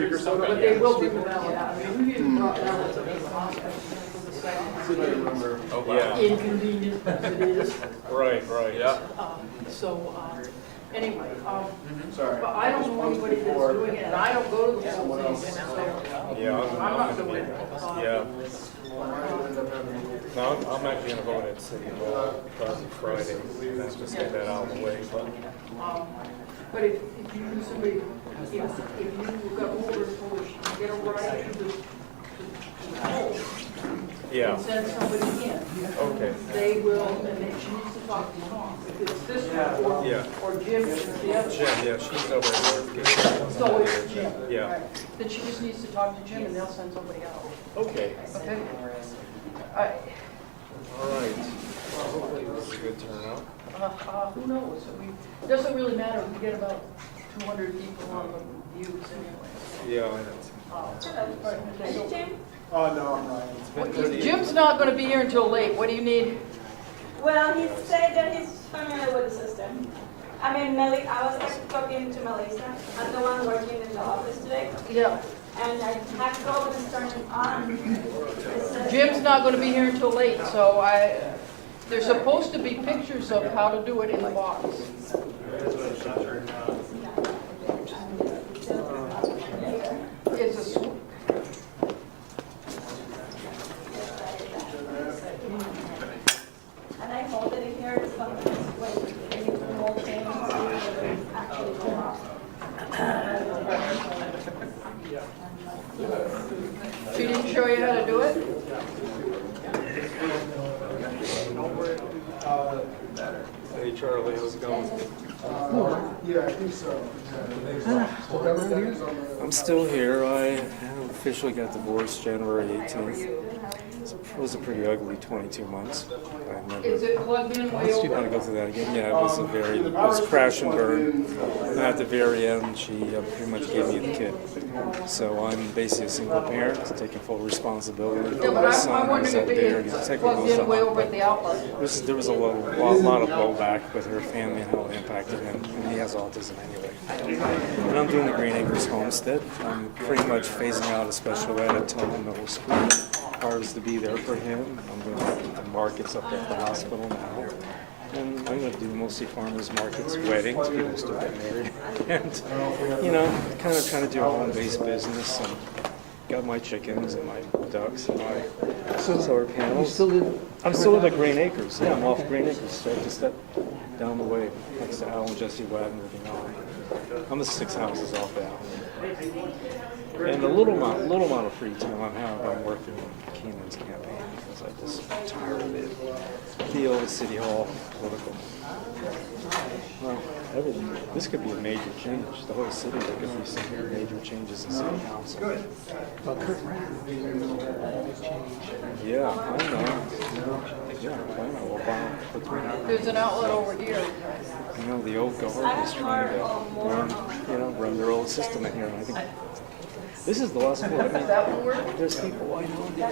speaker sound? But they will bring the ballot out. I mean, we even brought ballots up in the hospital for the second. Oh, wow. Inconvenient as it is. Right, yeah. Anyway, Sorry. but I don't know anybody that's doing it, and I don't go to the polls anymore, so Yeah, I'm not doing it. yeah. No, I'm actually gonna vote at City Hall probably Friday. Let's just get that out of the way. But if you do somebody, if you got older voters, you get a right to the poll. Yeah. And send somebody in. Okay. They will, and then she needs to talk to Tom. If it's this one Yeah. or Jim, it's the other. Jim, yeah, she's over at Northgate. So it's Jim. Yeah. Right. Then she just needs to talk to Jim and they'll send somebody out. Okay. Okay? All right. Well, hopefully this is a good turnout. Who knows? It doesn't really matter. We get about 200 people on the views anyway. Yeah. Is it Jim? Oh, no, I'm not. Jim's not going to be here until late. What do you need? Well, he said that he's familiar with the system. I mean, I was like talking to Melissa. I'm the one working in the office today. Yeah. And I have to go over and turn it on. Jim's not going to be here until late, so there's supposed to be pictures of how to do it in the box. It's a And I hold it in here. Sometimes when you need to hold things, actually come off. She didn't show you how to do it? Hey, Charlie, how's it going? Yeah, I think so. I'm still here. I officially got divorced January 18th. It was a pretty ugly 22 months. I never Is it plugged in way want to over? go through that again. Yeah, it was crash and burn. And at the very end, she pretty much gave me the kid. So I'm basically a single parent, taking full responsibility Yeah, for but my I'm son who's wondering up if there. it He's is taking plugged most in of way it. over at the outlet. There was a lot of blowback with her family and how it impacted him, and he has autism anyway. And I'm doing the Green Acres homestead. I'm pretty much phasing out a special ed at Tone Middle School. Ours to be there for him. I'm doing the markets up at the hospital now. And I'm going to do mostly farmers markets, weddings, people still get married. And, kind of trying to do a home-based business and got my chickens and my ducks and my solar panels. I'm still at the Green Acres. Yeah, I'm off Green Acres, so just step down the way next to Al and Jesse Wagner. I'm the 6 houses off that. And the little amount of free time I'm working on Keenan's campaign because I just tired of it. The old City Hall political. Well, everything. This could be a major change. The whole city, there could be some major changes in city council. Well, Kurt Yeah, I know. Yeah, I know. Obama put three out. There's an outlet over here. The old guard is trying to run their old system in here. And I think this is the last one. I mean, That will work. there's people I know.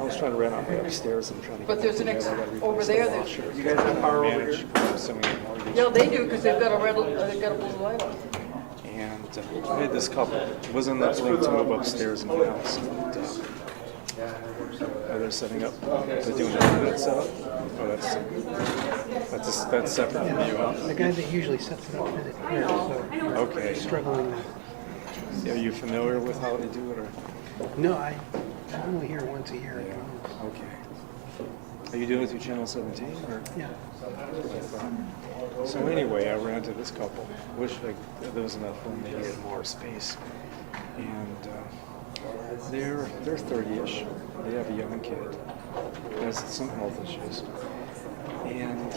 I was trying to rent out my upstairs. I'm trying to. But there's an over there. There's You guys have power over here? yeah, they do because they've got a red, they've got a blue light on. And I had this couple. It wasn't enough room to move upstairs in the house. And, they're setting up. They're doing an internet setup. Oh, that's separate from you, huh? The guy that usually sets it up is here, so Okay. struggling. Are you familiar with how they do it, or? No, I'm only here once a year. Okay. Are you doing it through Channel 17, or? Yeah. So anyway, I ran into this couple. Wish there was enough room. They needed more space, and they're 30-ish. They have a young kid. Has some health issues, and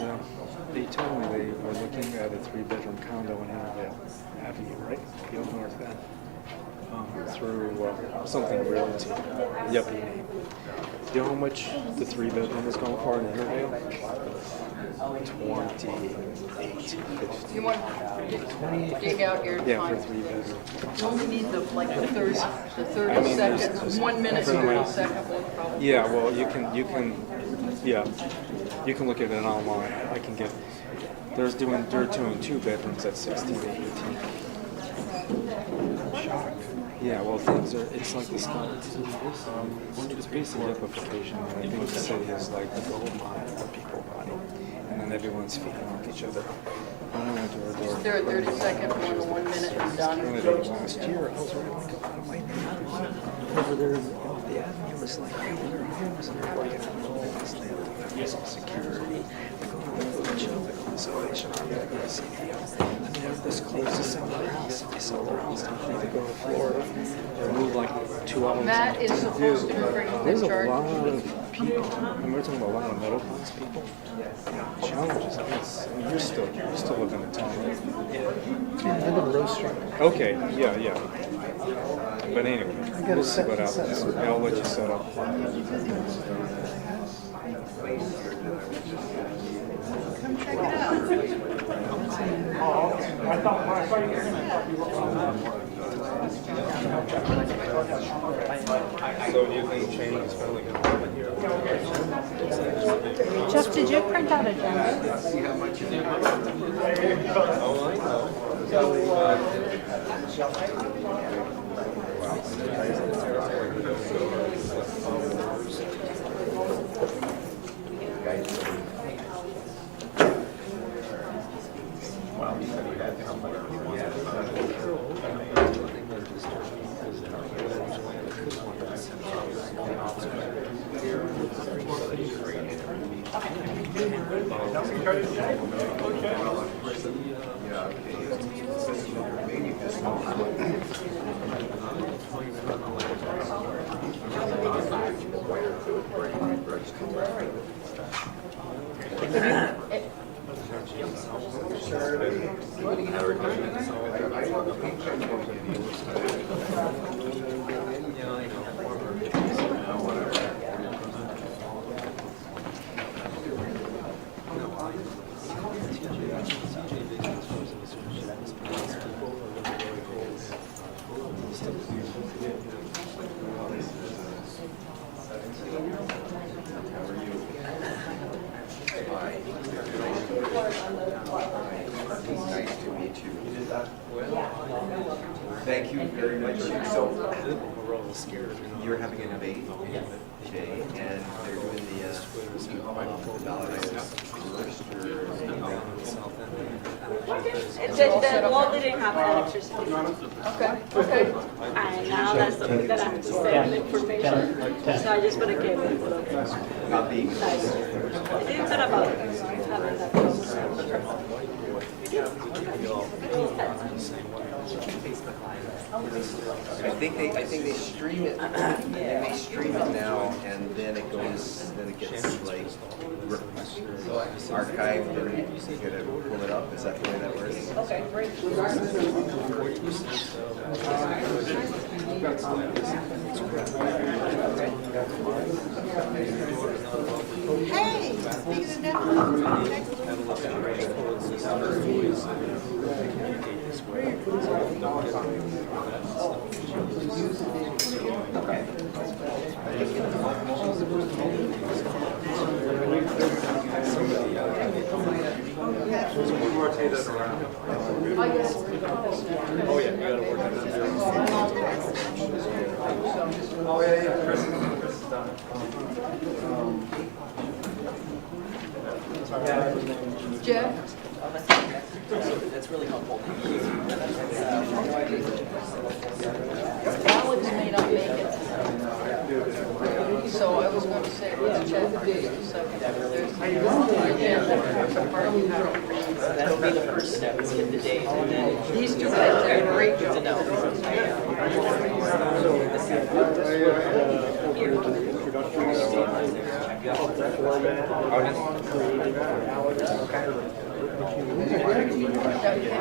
they told me they were looking at a 3-bedroom condo in Intervale Avenue, right, the old North End, through something realty. Yuppie name. Do you know how much the 3-bedroom is going for in Intervale? 28, 50. You want to dig out your Yeah, for time. 3-bedroom. You only need the 30 I mean, there's seconds, 1 minute, friend of mine- 30 second one probably. Yeah, well, you can look at it online. I can get. They're doing 2 bedrooms at 16 to 18. Shocked. Yeah, well, things are, it's like this kind of, it's basically amplification, and I think the city is like the gold mine for people body, and then everyone's feeding off each other. When I went door to door, Is there a 30-second one, 1 minute and done? last year, I was right like a lot of my neighbors over there, the avenue was like either their homes and they're working at home, they have some security, they go to the job, they go to Salvation Army, they go to CDL. I mean, they're this close to selling their house. If they sell their house, they need to go to Florida or move like 2 hours. Matt is supposed to be bringing There's the a charge. lot of people, and we're talking about a lot of middle class people. Challenges. I mean, you're still living in town, right? Yeah, I live in Rose Street. Okay, yeah. But anyway, we'll see what happens. I'll let you set up. So do you think change is finally going to happen here? Jeff, did you print out agenda? Oh, I Thank you very much. So, you're having a debate today, and they're doing the ballot items first, The wall didn't have electricity. Okay. And now that's something that I have to send information. So I just put a cable into the not being. It's not about having that close. I think they stream it. They may stream it now, and then it gets like archived, and you gotta pull it up. Is that the way that works? Okay, great. Hey, speaking of Oh, yeah, you gotta work on that. Oh, yeah, Chris is done. Jeff? That's really helpful. Alex may not make it. So I was going to say, let's check for just a second. That'll be the first step, is get the date, and then These two guys did a great job. to know.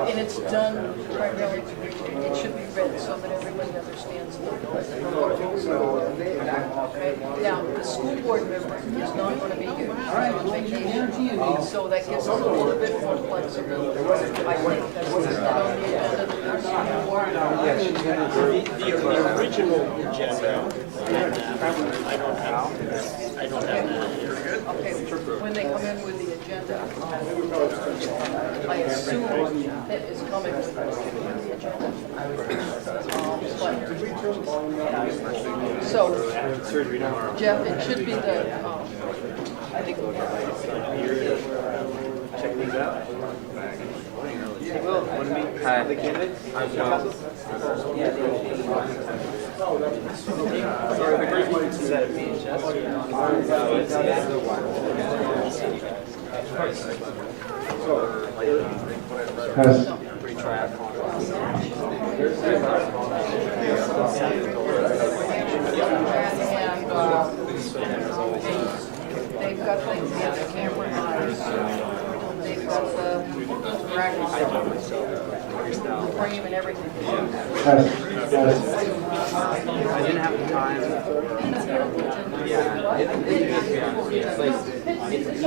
And it's done primarily, it should be read so that everybody understands the Okay. Now, the school board member is not going to be here, she's on vacation, so that gives us a little bit more flexibility. I think that's listed on the agenda. The original agenda, I don't have that here. Okay, when they come in with the agenda, I assume that is coming with the agenda. But So, Jeff, it should be the, Check these out. Will, want to meet the candidates? Is that a VHS? they've got things, yeah, the camera eyes, they've got the practice frame and everything. I didn't have the time. Yeah, it's like, it's easy.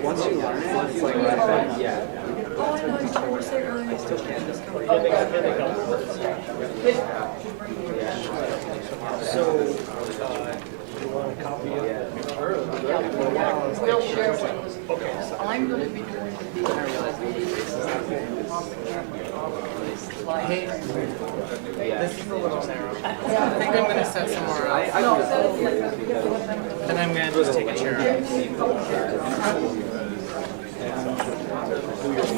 Once you learn it, it's like right back. Yeah. I still can't discover. So, you want a copy of it? We'll share one. I'm going to be doing the Hey, this is a little narrow. I think I'm going to set somewhere else. And I'm going to just take a chair out.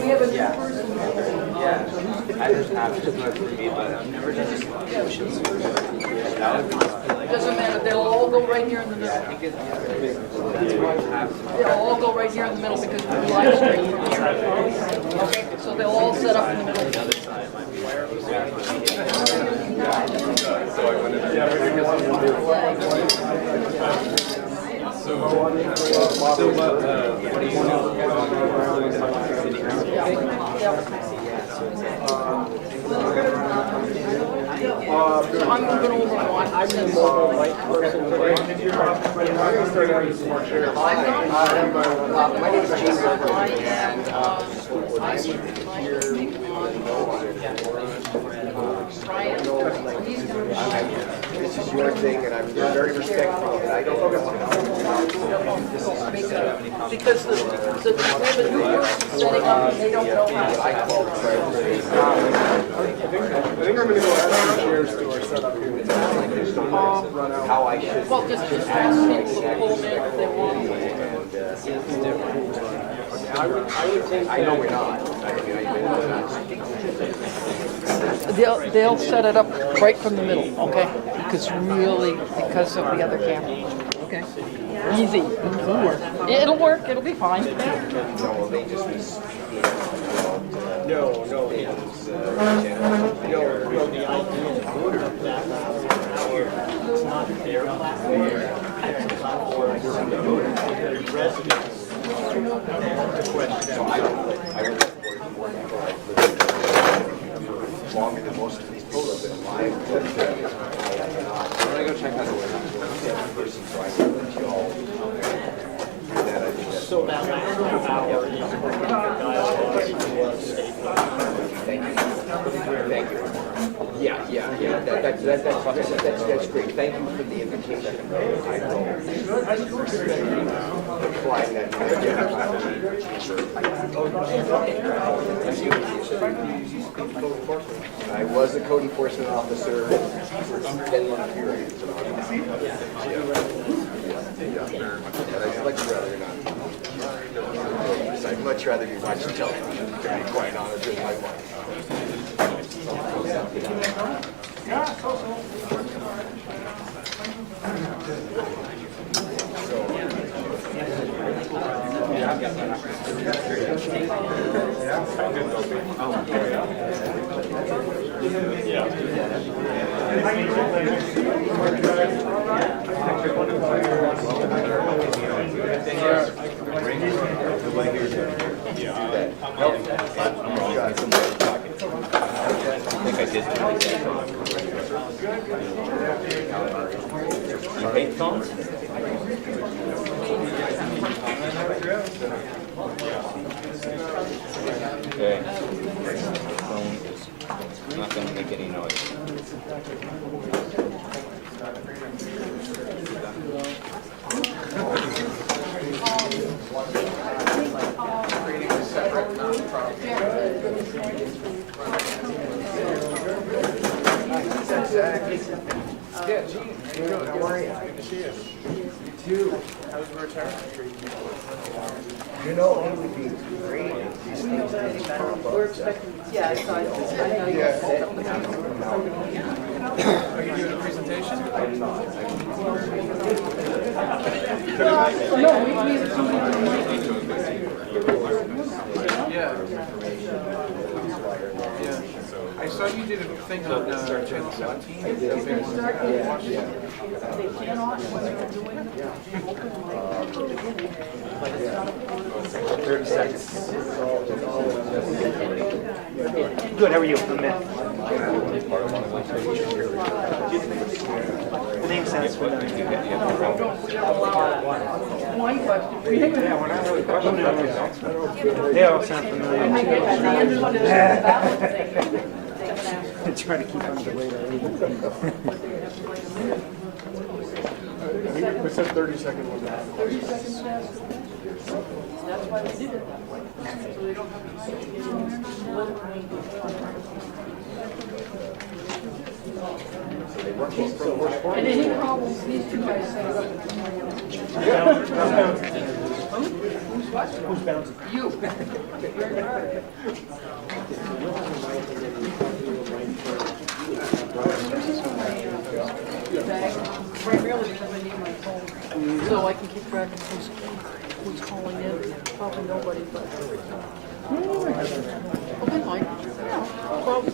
we have a new person. Yeah, I just have to go for me, but I've never done this. Doesn't matter, they'll all go right here in the middle. They'll all go right here in the middle because we're live stream from here. Okay, so they'll all set up in the middle. What do you know? So I'm moving over one. I'm the mobile light person today. My name is Gene Weber, and I'm here this is your thing, and I'm very respectful, and I don't know. Because we have a new person setting up and they don't know how to set up. I think I'm going to go ask the chairs to our setup here. How I should. Well, just ask people to pull in if they want. I know we're not. They'll set it up right from the middle, okay? Because of the other camera. Okay. Easy. It'll work. It'll be fine. No, they just be. No, the idea it's not there. Longer than most of these people have been alive. I'm gonna go check out the person, so I can let you all. So that last hour, Thank you. Yeah. That's great. Thank you for the invitation. I will apply that. I was a code enforcement officer for a 10-month period. I'd much rather be watching television, to be quite honest with my wife. I think I did. You hate phones? Okay. Phone is not going to make any noise. Exactly. Yeah, Gene. How you doing? How are you? Good to see you. You too. How's the retirement treating you? You know, it would be great if these things didn't pop up. We're expecting, yeah, I saw it. I know you guys all the time. Are you doing a presentation? No, we needed somebody on the mic. Yeah. Yeah. I saw you did a thing on Channel 17. They cannot, when they're doing open mic at the beginning, but it's not a 30 seconds. Good, how are you? I'm Matt. The name sounds familiar. Yeah, when I heard questions, they all sound familiar. and they ended up doing the ballot thing. I'm trying to keep under the radar. We said 30 second one. 30 seconds fast. That's why we did it that way. So they don't have to get in there. And any problems, these two guys set it up. Who's bouncing? You. Primarily because I need my phone, so I can keep track of who's calling in. Probably nobody, but. Okay, Mike. Well,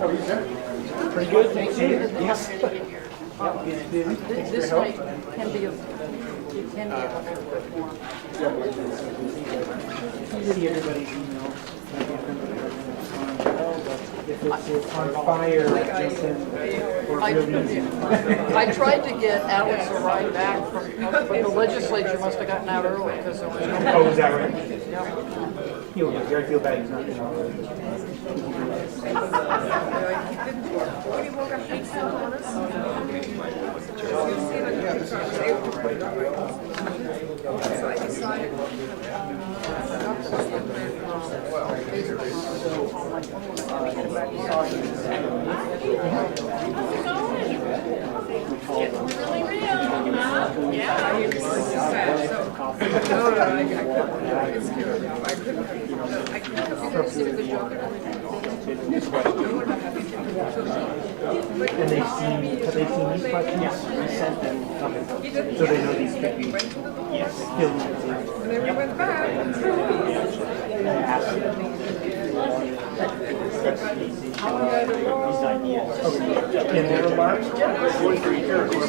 I mean, Pretty good, thank you. Yes. This night can be a, it can be a You see everybody's email. If it's on fire, I tried to get Alex a ride back but the legislature must have gotten out early because there was no. Oh, is that right? Yeah. I feel bad he's not And have they seen these questions? Yes. We sent them. Okay. So they know these could be. Yes. Still. And then we went back. These ideas. Okay. In their remarks? Yeah.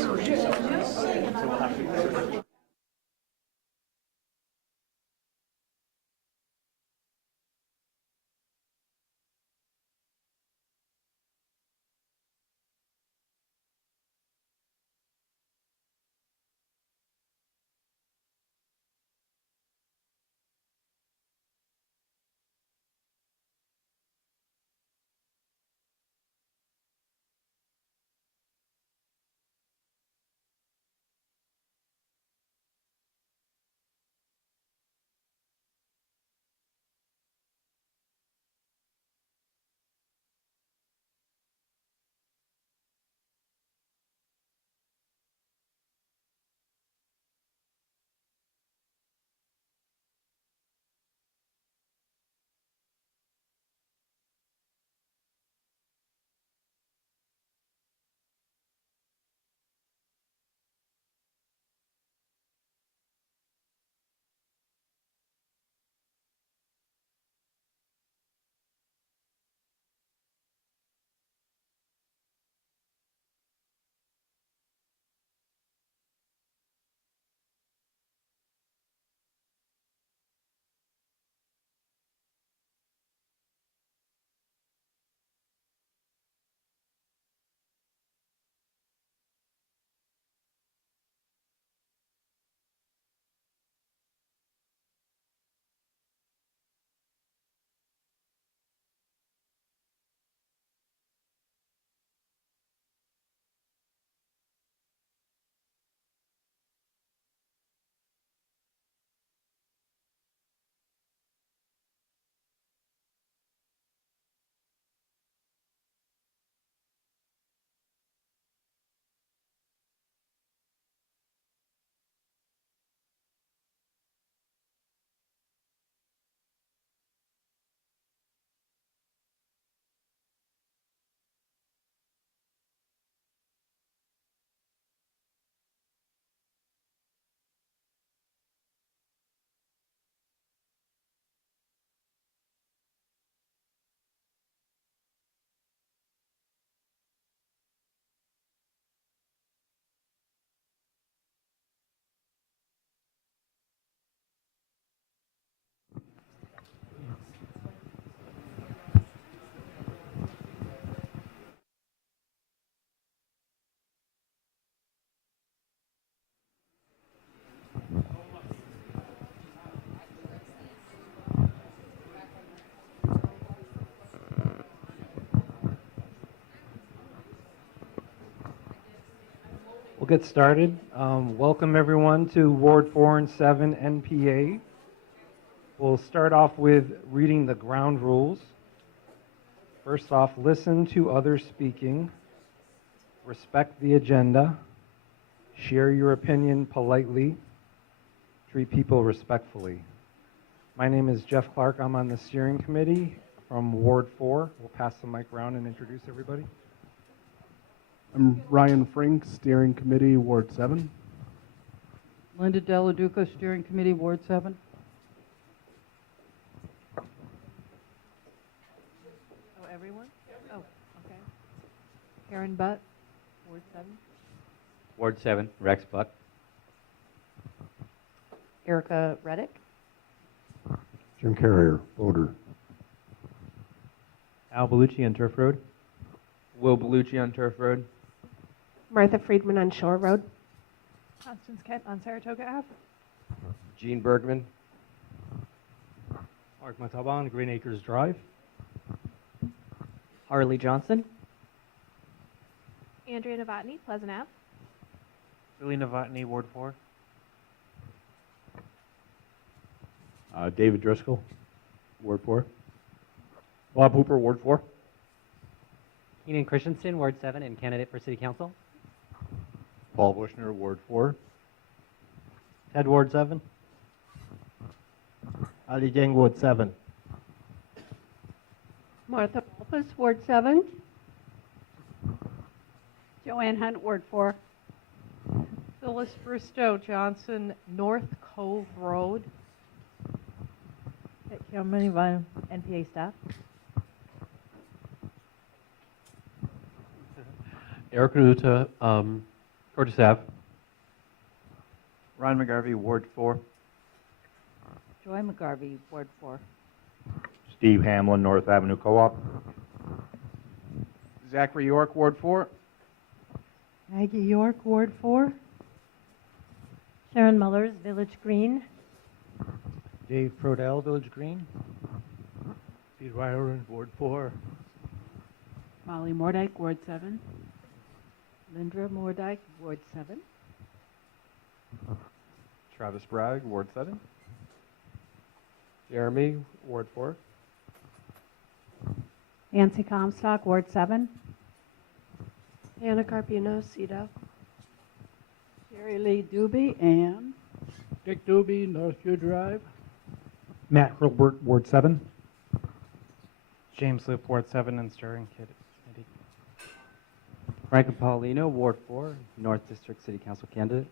get started. Welcome everyone to Ward 4 and 7 NPA. We'll start off with reading the ground rules. First off, listen to others speaking. Respect the agenda. Share your opinion politely. Treat people respectfully. My name is Jeff Clark. I'm on the steering committee from Ward 4. We'll pass the mic around and introduce everybody. I'm Ryan Frink, Steering Committee, Ward 7. Linda Deladuca, Steering Committee, Ward 7. Oh, everyone? Oh, okay. Karen Butt, Ward 7. Ward 7, Rex Buck. Erica Reddick. Jim Carrier, voter. Al Bellucci on Turf Road. Will Bellucci on Turf Road. Martha Friedman on Shore Road. Constance Kent on Saratoga Ave. Gene Bergman. Mark Montalban, Green Acres Drive. Harley Johnson. Andrea Novotny, Pleasant Ave. Billy Novotny, Ward 4. David Driscoll, Ward 4. Bob Hooper, Ward 4. Keenan Christensen, Ward 7, and candidate for City Council. Paul Bushner, Ward 4. Ted, Ward 7. Ali Jang, Ward 7. Martha Rolfes, Ward 7. Joanne Hunt, Ward 4. Phyllis Bristow Johnson, North Cove Road. Many NPA staff. Eric Ruta, Curtis Ave. Ron McGarvey, Ward 4. Joy McGarvey, Ward 4. Steve Hamlin, North Avenue Co-op. Zachary York, Ward 4. Maggie York, Ward 4. Sharon Mullers, Village Green. Dave Prodell, Village Green. Pete Ryland, Ward 4. Molly Mordyke, Ward 7. Lindra Mordyke, Ward 7. Travis Bragg, Ward 7. Jeremy, Ward 4. Nancy Comstock, Ward 7. Anna Carpino, CEDO. Sherry Lee Doobie, and Dick Doobie, Northview Drive. Matt Hurlbert, Ward 7. James Lip, Ward 7, and Steering Committee. Frank Paulino, Ward 4, North District City Council candidate.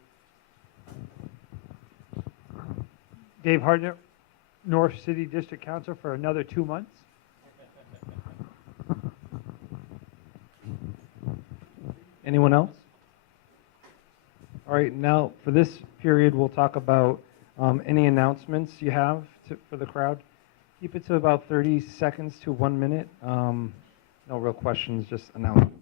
Dave Hardner, North City District Council for another 2 months. Anyone else? All right, now for this period, we'll talk about any announcements you have for the crowd. Keep it to about 30 seconds to 1 minute. No real questions, just announcements.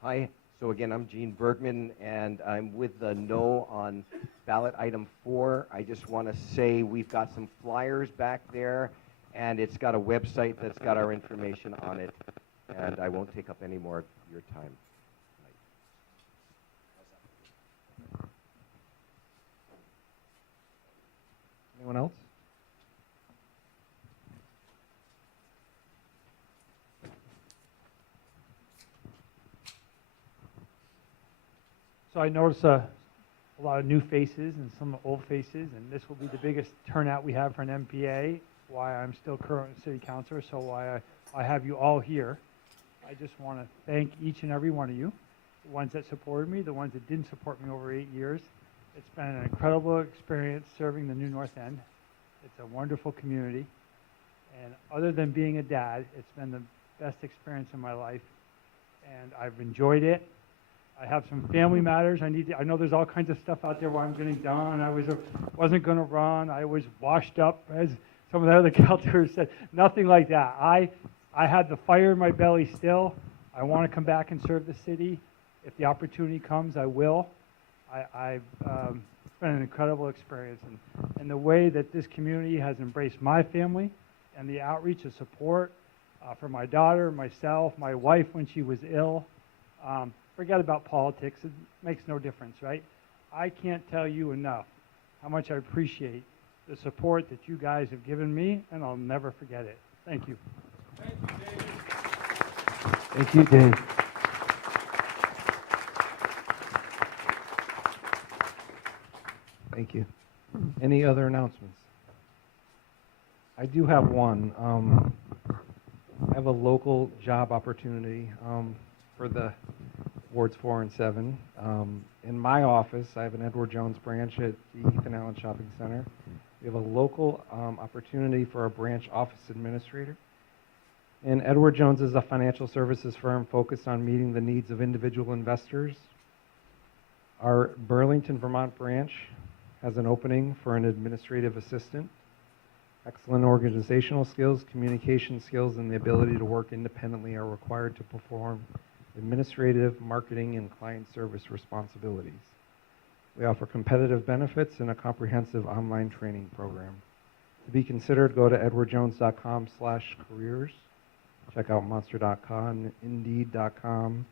Hi. So again, I'm Gene Bergman, and I'm with the no on ballot item 4. I just want to say we've got some flyers back there, and it's got a website that's got our information on it, and I won't take up any more of your time. Anyone else? So I noticed a lot of new faces and some old faces, and this will be the biggest turnout we have for an MPA, why I'm still current city councilor, so why I have you all here. I just want to thank each and every one of you, the ones that supported me, the ones that didn't support me over 8 years. It's been an incredible experience serving the New North End. It's a wonderful community, and other than being a dad, it's been the best experience in my life, and I've enjoyed it. I have some family matters. I know there's all kinds of stuff out there where I'm getting done. I wasn't going to run. I was washed up, as some of the other councilors said. Nothing like that. I had the fire in my belly still. I want to come back and serve the city. If the opportunity comes, I will. It's been an incredible experience, and the way that this community has embraced my family and the outreach and support, for my daughter, myself, my wife when she was ill. Forget about politics. It makes no difference, right? I can't tell you enough how much I appreciate the support that you guys have given me, and I'll never forget it. Thank you. Thank you, Dave. Thank you. Any other announcements? I do have one. I have a local job opportunity for the wards 4 and 7. In my office, I have an Edward Jones branch at the Ethan Allen Shopping Center. We have a local opportunity for a branch office administrator. And Edward Jones is a financial services firm focused on meeting the needs of individual investors. Our Burlington, Vermont branch has an opening for an administrative assistant. Excellent organizational skills, communication skills, and the ability to work independently are required to perform administrative, marketing, and client service responsibilities. We offer competitive benefits and a comprehensive online training program. To be considered, go to edwardjones.com/careers. Check out monster.com, indeed.com,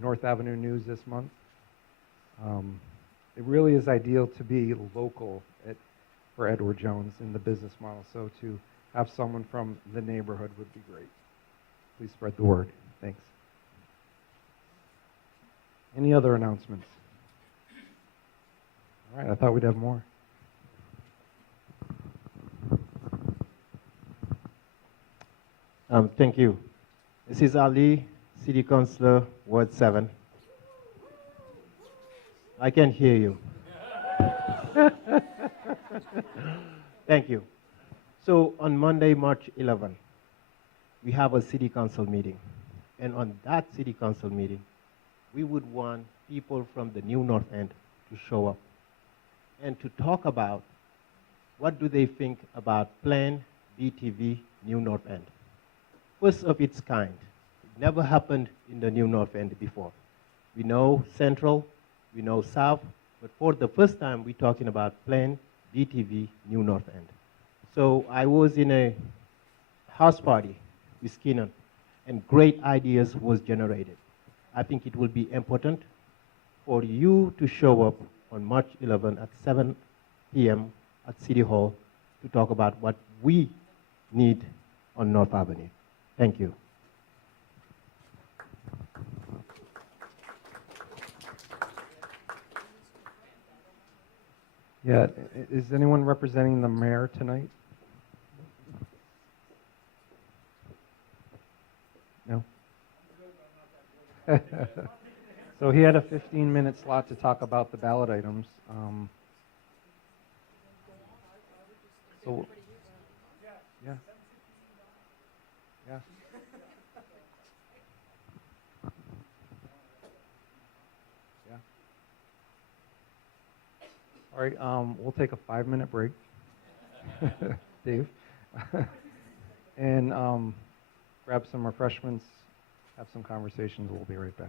North Avenue News this month. It really is ideal to be local for Edward Jones in the business model, so to have someone from the neighborhood would be great. Please spread the word. Thanks. Any other announcements? All right, I thought we'd have more. Thank you. This is Ali, City Councilor, Ward 7. I can hear you. Thank you. So on Monday, March 11, we have a City Council meeting. And on that City Council meeting, we would want people from the New North End to show up and to talk about what do they think about Plan BTV New North End. First of its kind. It never happened in the New North End before. We know Central, we know South, but for the first time, we're talking about Plan BTV New North End. So I was in a house party with Skinner, and great ideas was generated. I think it will be important for you to show up on March 11 at 7 p.m. at City Hall to talk about what we need on North Avenue. Thank you. Yeah, is anyone representing the mayor tonight? No? So he had a 15-minute slot to talk about the ballot items. So, yeah. Yeah. Yeah. All right, we'll take a 5-minute break, Dave, and grab some refreshments, have some conversations. We'll be right back.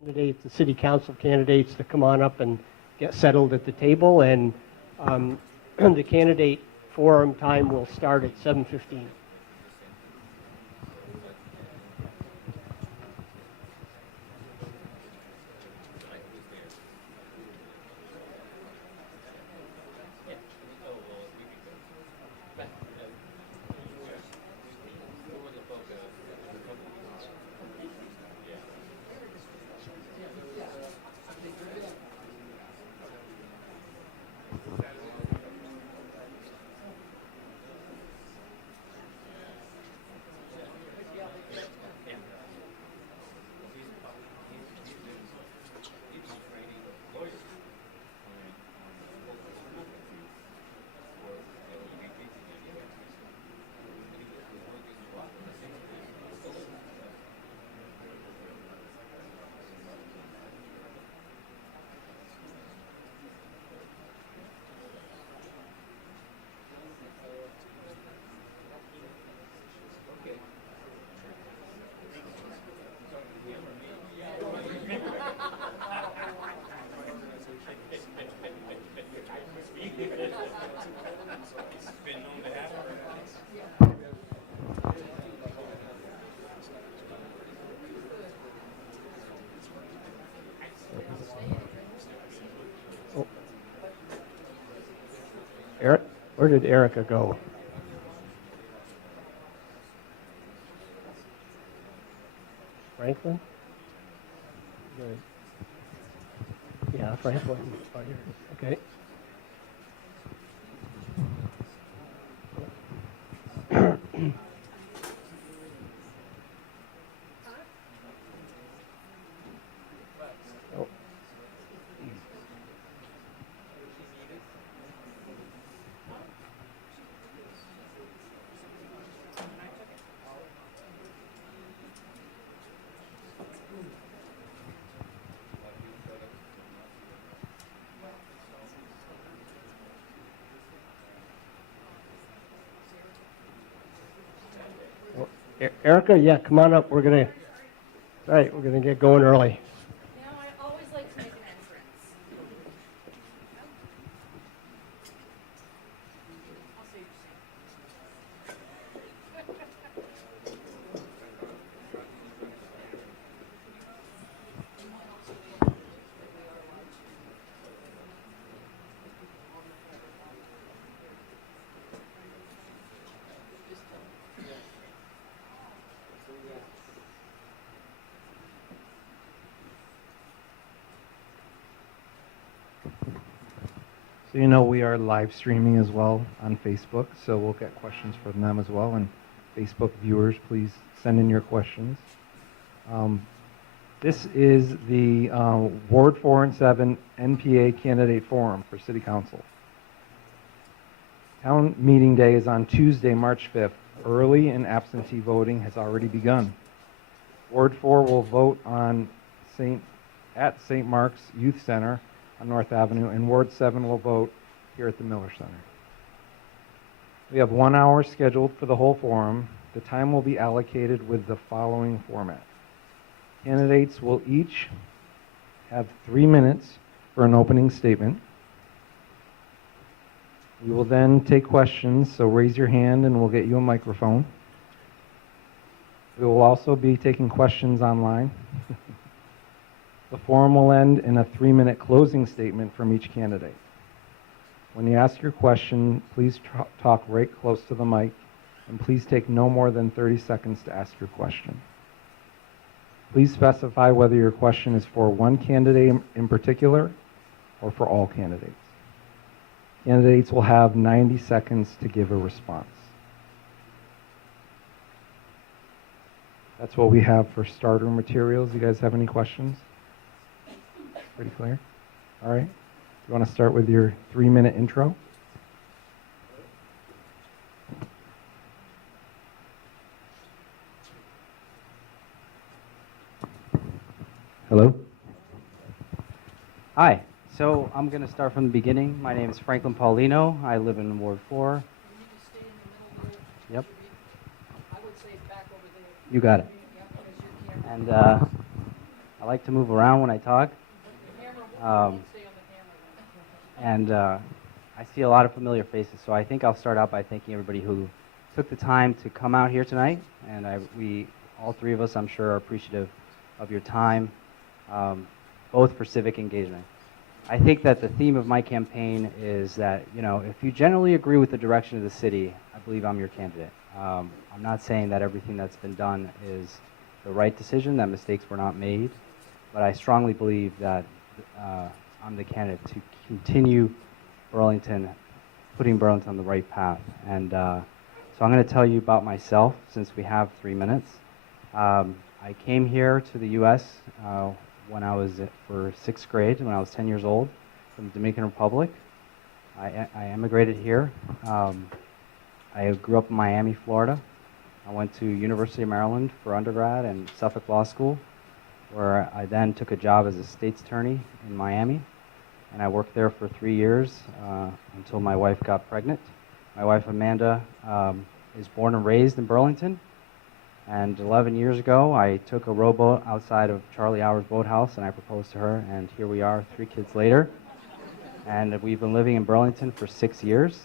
candidates, the city council candidates to come on up and get settled at the table, and the candidate forum time will start at 7:15. Eric, where did Erica go? Franklin? Good. Yeah, Franklin. Oh, here it is. Okay. Oh. Erica, yeah, come on up. We're gonna get going early. You know, I always like to make an entrance. I'll say So you know we are live streaming as well on Facebook, so we'll get questions from them as well. And Facebook viewers, please send in your questions. This is the Ward 4 and 7 NPA candidate forum for City Council. Town meeting day is on Tuesday, March 5th. Early and absentee voting has already begun. Ward 4 will vote at St. Mark's Youth Center on North Avenue, and Ward 7 will vote here at the Miller Center. We have 1 hour scheduled for the whole forum. The time will be allocated with the following format. Candidates will each have 3 minutes for an opening statement. We will then take questions, so raise your hand and we'll get you a microphone. We will also be taking questions online. The forum will end in a 3-minute closing statement from each candidate. When you ask your question, please talk right close to the mic, and please take no more than 30 seconds to ask your question. Please specify whether your question is for one candidate in particular or for all candidates. Candidates will have 90 seconds to give a response. That's what we have for starter materials. You guys have any questions? Pretty clear? All right. You want to start with your 3-minute intro? Hello? Hi. So I'm going to start from the beginning. My name is Franklin Paulino. I live in Ward 4. Yep. I would say back over there. You got it. And I like to move around when I talk. And I see a lot of familiar faces, so I think I'll start out by thanking everybody who took the time to come out here tonight. And all three of us, I'm sure, are appreciative of your time, both for civic engagement. I think that the theme of my campaign is that, if you generally agree with the direction of the city, I believe I'm your candidate. I'm not saying that everything that's been done is the right decision, that mistakes were not made, but I strongly believe that I'm the candidate to continue putting Burlington on the right path. And so I'm going to tell you about myself, since we have 3 minutes. I came here to the U.S. When I was for 6th grade, when I was 10 years old, from the Dominican Republic. I immigrated here. I grew up in Miami, Florida. I went to University of Maryland for undergrad and Suffolk Law School, where I then took a job as a state's attorney in Miami. And I worked there for 3 years until my wife got pregnant. My wife, Amanda, is born and raised in Burlington. And 11 years ago, I took a rowboat outside of Charlie Hour's boathouse, and I proposed to her, and here we are 3 kids later. And we've been living in Burlington for 6 years.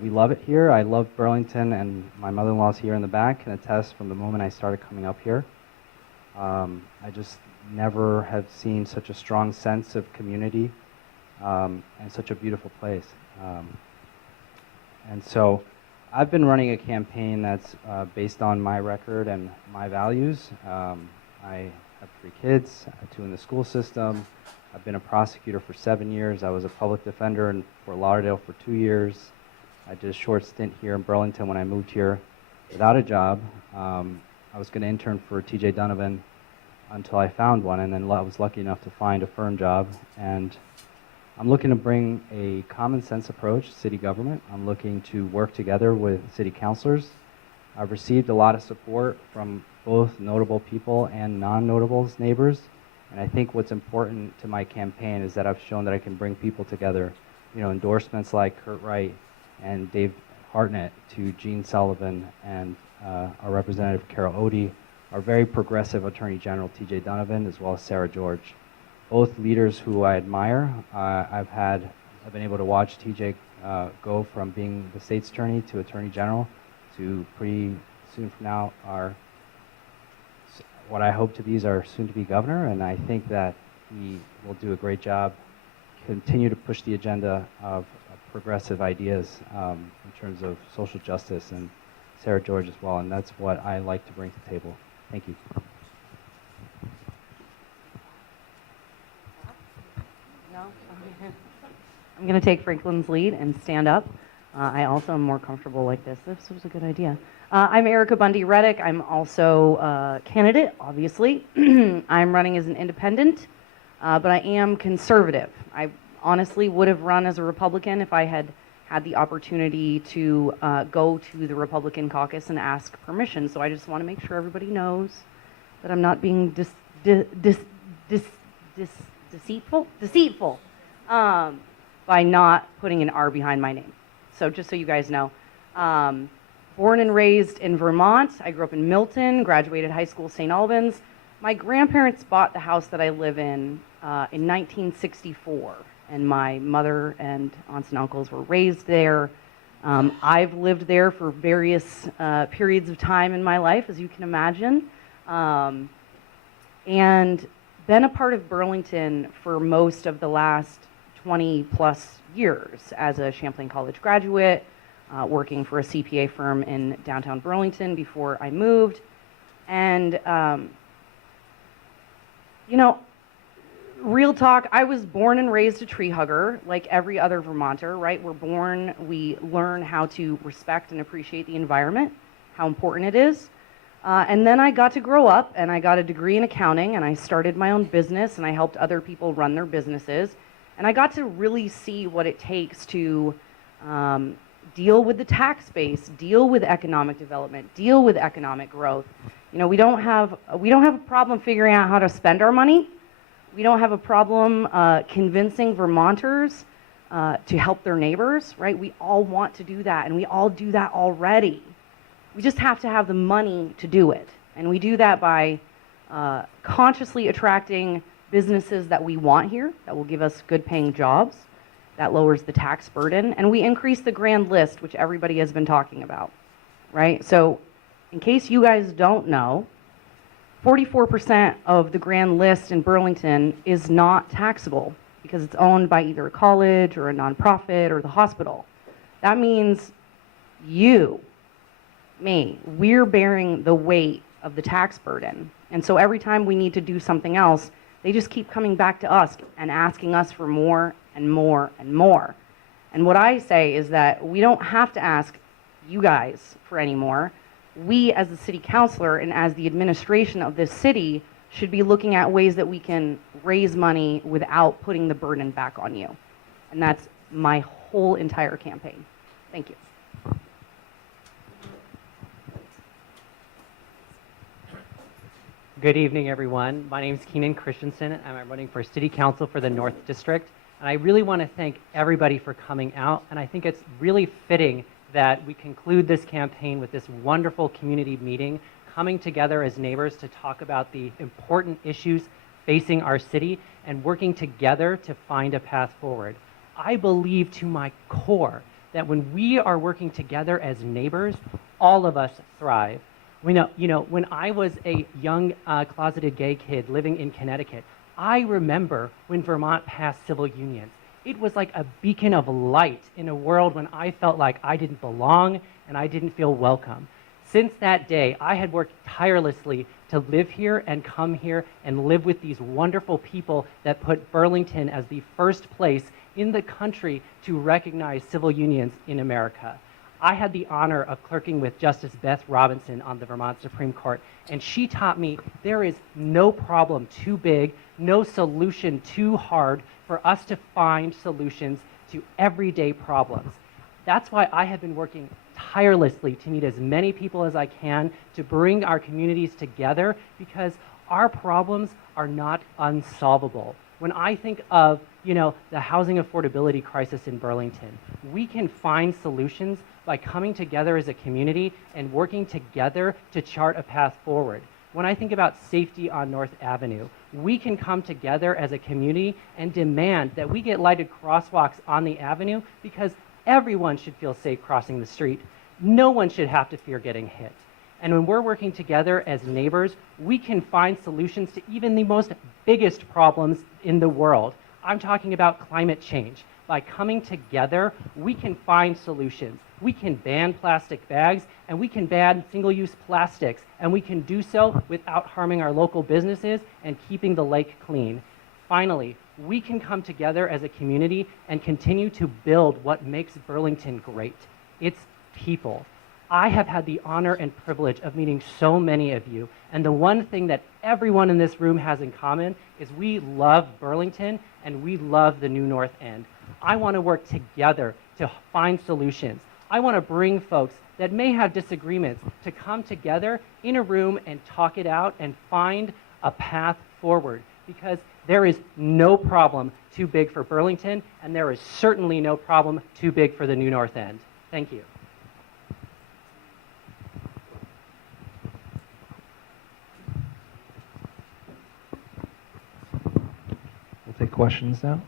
We love it here. I love Burlington, and my mother-in-law's here in the back can attest from the moment I started coming up here. I just never have seen such a strong sense of community and such a beautiful place. And so I've been running a campaign that's based on my record and my values. I have 3 kids, 2 in the school system. I've been a prosecutor for 7 years. I was a public defender in Fort Lauderdale for 2 years. I did a short stint here in Burlington when I moved here without a job. I was going to intern for TJ Donovan until I found one, and then I was lucky enough to find a firm job. And I'm looking to bring a common sense approach to city government. I'm looking to work together with city councilors. I've received a lot of support from both notable people and non-notables neighbors. And I think what's important to my campaign is that I've shown that I can bring people together. Endorsements like Kurt Wright and Dave Hartnett to Gene Sullivan and our representative Carol Odie, our very progressive Attorney General TJ Donovan, as well as Sarah George. Both leaders who I admire. I've been able to watch TJ go from being the state's attorney to Attorney General to pretty soon from now what I hope to be is our soon-to-be governor, and I think that he will do a great job, continue to push the agenda of progressive ideas in terms of social justice, and Sarah George as well, and that's what I like to bring to the table. Thank you. No? I'm going to take Franklin's lead and stand up. I also am more comfortable like this. This was a good idea. I'm Erica Bundy Reddick. I'm also a candidate, obviously. I'm running as an independent, but I am conservative. I honestly would have run as a Republican if I had had the opportunity to go to the Republican caucus and ask permission. So I just want to make sure everybody knows that I'm not being deceitful by not putting an R behind my name. So just so you guys know. Born and raised in Vermont. I grew up in Milton, graduated high school St. Albans. My grandparents bought the house that I live in 1964, and my mother and aunts and uncles were raised there. I've lived there for various periods of time in my life, as you can imagine, and been a part of Burlington for most of the last 20 plus years as a Champlain College graduate, working for a CPA firm in downtown Burlington before I moved. And, real talk, I was born and raised a tree hugger, like every other Vermonter, right? We're born, we learn how to respect and appreciate the environment, how important it is. And then I got to grow up, and I got a degree in accounting, and I started my own business, and I helped other people run their businesses. And I got to really see what it takes to deal with the tax base, deal with economic development, deal with economic growth. We don't have a problem figuring out how to spend our money. We don't have a problem convincing Vermonters to help their neighbors, right? We all want to do that, and we all do that already. We just have to have the money to do it. And we do that by consciously attracting businesses that we want here, that will give us good paying jobs, that lowers the tax burden, and we increase the grand list, which everybody has been talking about, right? So in case you guys don't know, 44% of the grand list in Burlington is not taxable because it's owned by either a college or a nonprofit or the hospital. That means you, me, we're bearing the weight of the tax burden. And so every time we need to do something else, they just keep coming back to us and asking us for more and more and more. And what I say is that we don't have to ask you guys for any more. We as the city councilor and as the administration of this city should be looking at ways that we can raise money without putting the burden back on you. And that's my whole entire campaign. Thank you. Good evening, everyone. My name is Keenan Christensen, and I'm running for City Council for the North District. And I really want to thank everybody for coming out, and I think it's really fitting that we conclude this campaign with this wonderful community meeting, coming together as neighbors to talk about the important issues facing our city and working together to find a path forward. I believe to my core that when we are working together as neighbors, all of us thrive. When I was a young closeted gay kid living in Connecticut, I remember when Vermont passed civil unions. It was like a beacon of light in a world when I felt like I didn't belong and I didn't feel welcome. Since that day, I had worked tirelessly to live here and come here and live with these wonderful people that put Burlington as the first place in the country to recognize civil unions in America. I had the honor of clerking with Justice Beth Robinson on the Vermont Supreme Court, and she taught me there is no problem too big, no solution too hard for us to find solutions to everyday problems. That's why I have been working tirelessly to meet as many people as I can to bring our communities together, because our problems are not unsolvable. When I think of, the housing affordability crisis in Burlington, we can find solutions by coming together as a community and working together to chart a path forward. When I think about safety on North Avenue, we can come together as a community and demand that we get lighted crosswalks on the avenue, because everyone should feel safe crossing the street. No one should have to fear getting hit. And when we're working together as neighbors, we can find solutions to even the most biggest problems in the world. I'm talking about climate change. By coming together, we can find solutions. We can ban plastic bags, and we can ban single-use plastics, and we can do so without harming our local businesses and keeping the lake clean. Finally, we can come together as a community and continue to build what makes Burlington great. It's people. I have had the honor and privilege of meeting so many of you, and the one thing that everyone in this room has in common is we love Burlington and we love the New North End. I want to work together to find solutions. I want to bring folks that may have disagreements to come together in a room and talk it out and find a path forward, because there is no problem too big for Burlington, and there is certainly no problem too big for the New North End. Thank you. We'll take questions now.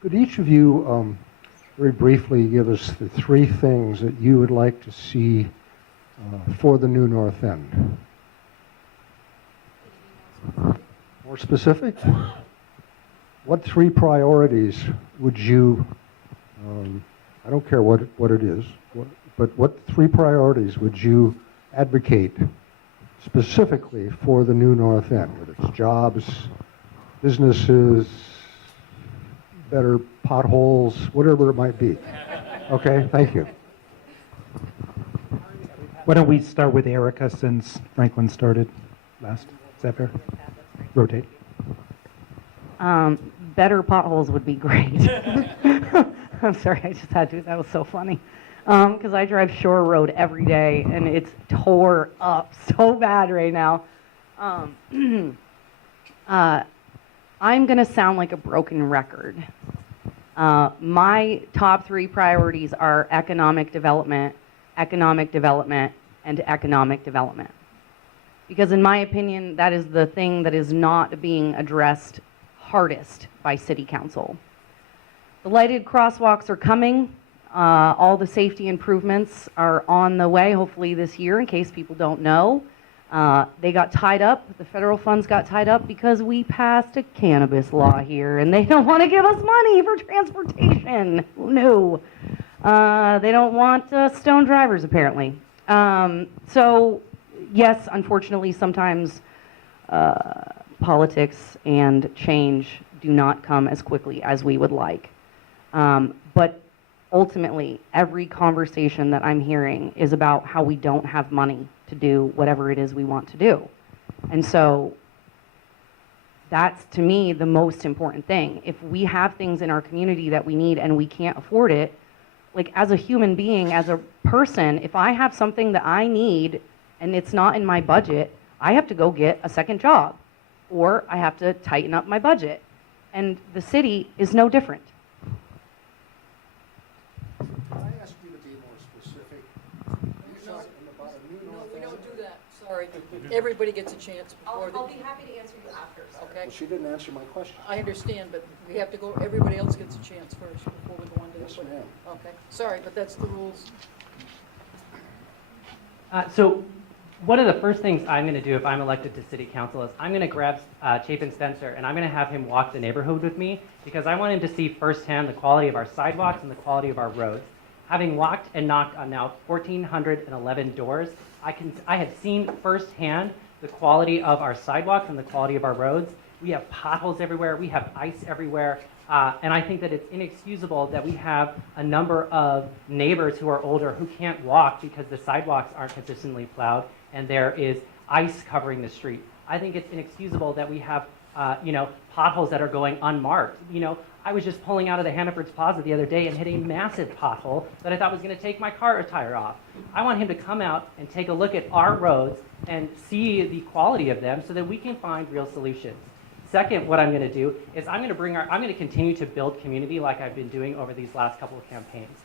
Could each of you very briefly give us the three things that you would like to see for the New North End? More specific? What three priorities would you, I don't care what it is, but what three priorities would you advocate specifically for the New North End, whether it's jobs, businesses, better potholes, whatever it might be? Okay, thank you. Why don't we start with Erica, since Franklin started last? Is that fair? Rotate. Better potholes would be great. I'm sorry, I just had to. That was so funny. Because I drive Shore Road every day, and it's tore up so bad right now. I'm going to sound like a broken record. My top three priorities are economic development, economic development, and economic development. Because in my opinion, that is the thing that is not being addressed hardest by City Council. The lighted crosswalks are coming. All the safety improvements are on the way, hopefully this year, in case people don't know. They got tied up, the federal funds got tied up because we passed a cannabis law here and they don't want to give us money for transportation. No. They don't want stone drivers, apparently. So, yes, unfortunately, sometimes politics and change do not come as quickly as we would like. But ultimately, every conversation that I'm hearing is about how we don't have money to do whatever it is we want to do. And so that's, to me, the most important thing. If we have things in our community that we need and we can't afford it, like as a human being, as a person, if I have something that I need and it's not in my budget, I have to go get a second job or I have to tighten up my budget. And the city is no different. Can I ask you to be more specific? You're talking about a new No, North we End. don't do that. Sorry. Everybody gets a chance before. I'll be happy to answer you after. Okay. Well, she didn't answer my question. I understand, but we have to go, everybody else gets a chance first before we go on to the. Yes, ma'am. Okay, sorry, but that's the rules. So one of the first things I'm going to do if I'm elected to city council is I'm going to grab Chapin Spencer and I'm going to have him walk the neighborhood with me because I want him to see firsthand the quality of our sidewalks and the quality of our roads. Having walked and knocked on now 1,411 doors, I have seen firsthand the quality of our sidewalks and the quality of our roads. We have potholes everywhere. We have ice everywhere. And I think that it's inexcusable that we have a number of neighbors who are older who can't walk because the sidewalks aren't consistently plowed and there is ice covering the street. I think it's inexcusable that we have, potholes that are going unmarked. I was just pulling out of the Hannaford's Plaza the other day and hit a massive pothole that I thought was going to take my car tire off. I want him to come out and take a look at our roads and see the quality of them so that we can find real solutions. Second, what I'm going to do is I'm going to continue to build community like I've been doing over these last couple of campaigns.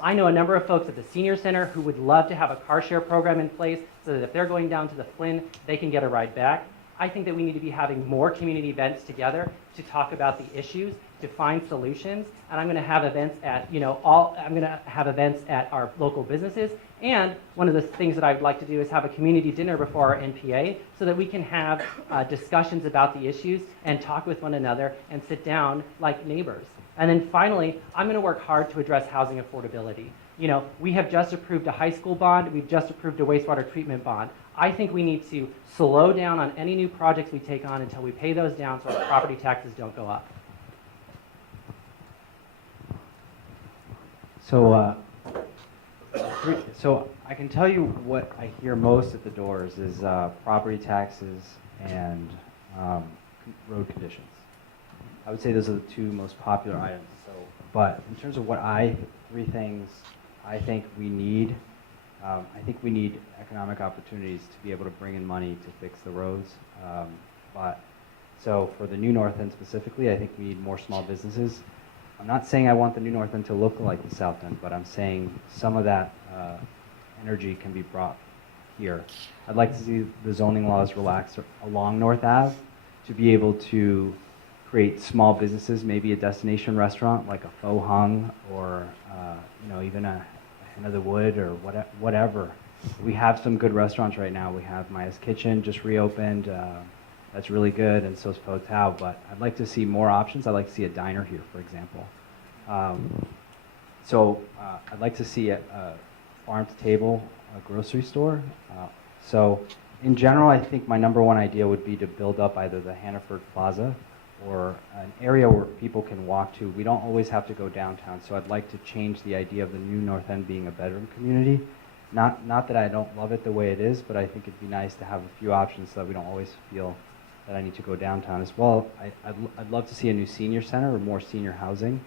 I know a number of folks at the senior center who would love to have a car share program in place so that if they're going down to the Flynn, they can get a ride back. I think that we need to be having more community events together to talk about the issues, to find solutions, and I'm going to have events at, I'm going to have events at our local businesses. And one of the things that I would like to do is have a community dinner before our NPA so that we can have discussions about the issues and talk with one another and sit down like neighbors. And then finally, I'm going to work hard to address housing affordability. We have just approved a high school bond. We've just approved a wastewater treatment bond. I think we need to slow down on any new projects we take on until we pay those down so our property taxes don't go up. So I can tell you what I hear most at the doors is property taxes and road conditions. I would say those are the two most popular items. But in terms of three things I think we need, I think we need economic opportunities to be able to bring in money to fix the roads. So for the new North End specifically, I think we need more small businesses. I'm not saying I want the new North End to look like the South End, but I'm saying some of that energy can be brought here. I'd like to see the zoning laws relaxed along North Ave to be able to create small businesses, maybe a destination restaurant like a Faux Hung or even a Hen of the Wood or whatever. We have some good restaurants right now. We have Maya's Kitchen just reopened. That's really good, and so is Po Tao, but I'd like to see more options. I'd like to see a diner here, for example. I'd like to see a farm-to-table grocery store. So in general, I think my number one idea would be to build up either the Hannaford Plaza or an area where people can walk to. We don't always have to go downtown, so I'd like to change the idea of the new North End being a bedroom community. Not that I don't love it the way it is, but I think it'd be nice to have a few options so that we don't always feel that I need to go downtown as well. I'd love to see a new senior center or more senior housing,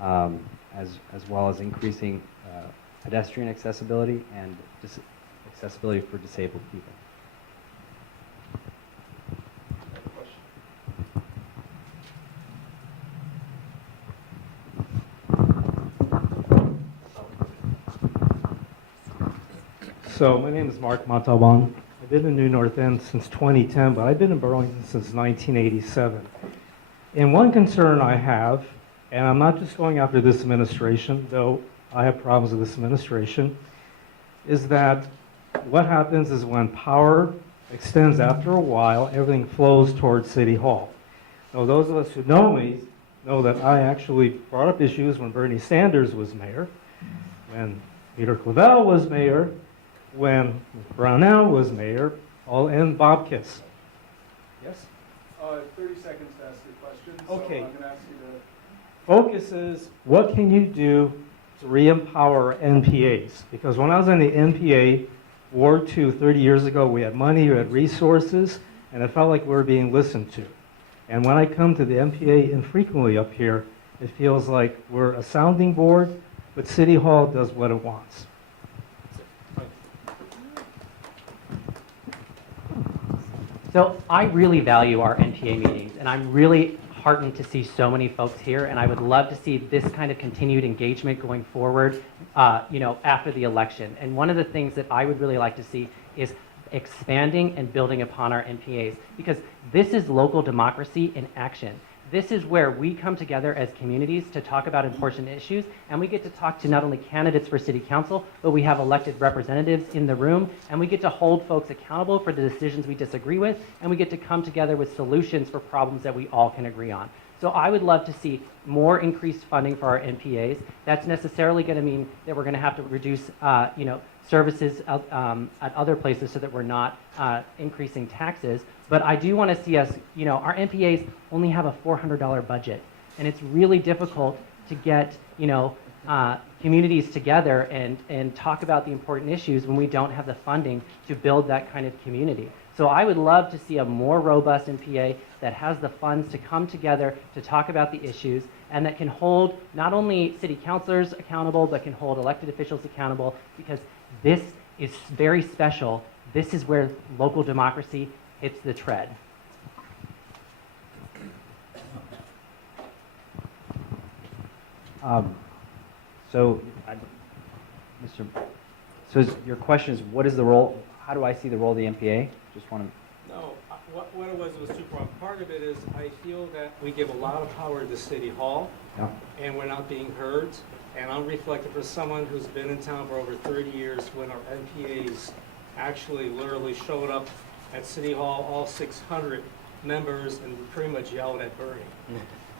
as well as increasing pedestrian accessibility and accessibility for disabled people. So my name is Mark Montalban. I've been in New North End since 2010, but I've been in Burlington since 1987. And one concern I have, and I'm not just going after this administration, though I have problems with this administration, is that what happens is when power extends after a while, everything flows towards City Hall. Now, those of us who know me know that I actually brought up issues when Bernie Sanders was mayor, when Peter Clavell was mayor, when Brownell was mayor, and Bob Kiss. Yes? 30 seconds to ask your question. Okay. So I'm going to ask you to... Focus is, what can you do to re-empower NPAs? Because when I was in the NPA, Ward 2, 30 years ago, we had money, we had resources, and it felt like we were being listened to. And when I come to the NPA infrequently up here, it feels like we're a sounding board, but City Hall does what it wants. So I really value our NPA meetings, and I'm really heartened to see so many folks here, and I would love to see this kind of continued engagement going forward, after the election. And one of the things that I would really like to see is expanding and building upon our NPAs, because this is local democracy in action. This is where we come together as communities to talk about important issues, and we get to talk to not only candidates for city council, but we have elected representatives in the room, and we get to hold folks accountable for the decisions we disagree with, and we get to come together with solutions for problems that we all can agree on. So I would love to see more increased funding for our NPAs. That's necessarily going to mean that we're going to have to reduce, services at other places so that we're not increasing taxes. But I do want to see us, our NPAs only have a $400 budget. And it's really difficult to get, communities together and talk about the important issues when we don't have the funding to build that kind of community. So I would love to see a more robust NPA that has the funds to come together to talk about the issues and that can hold not only city councilors accountable, but can hold elected officials accountable, because this is very special. This is where local democracy hits the tread. So your question is, what is the role? How do I see the role of the NPA? Just want to. No, what it was two-pronged. Part of it is I feel that we give a lot of power to City Hall, and we're not being heard. And I'm reflective for someone who's been in town for over 30 years when our NPAs actually literally showed up at City Hall, all 600 members, and pretty much yelled at Bernie.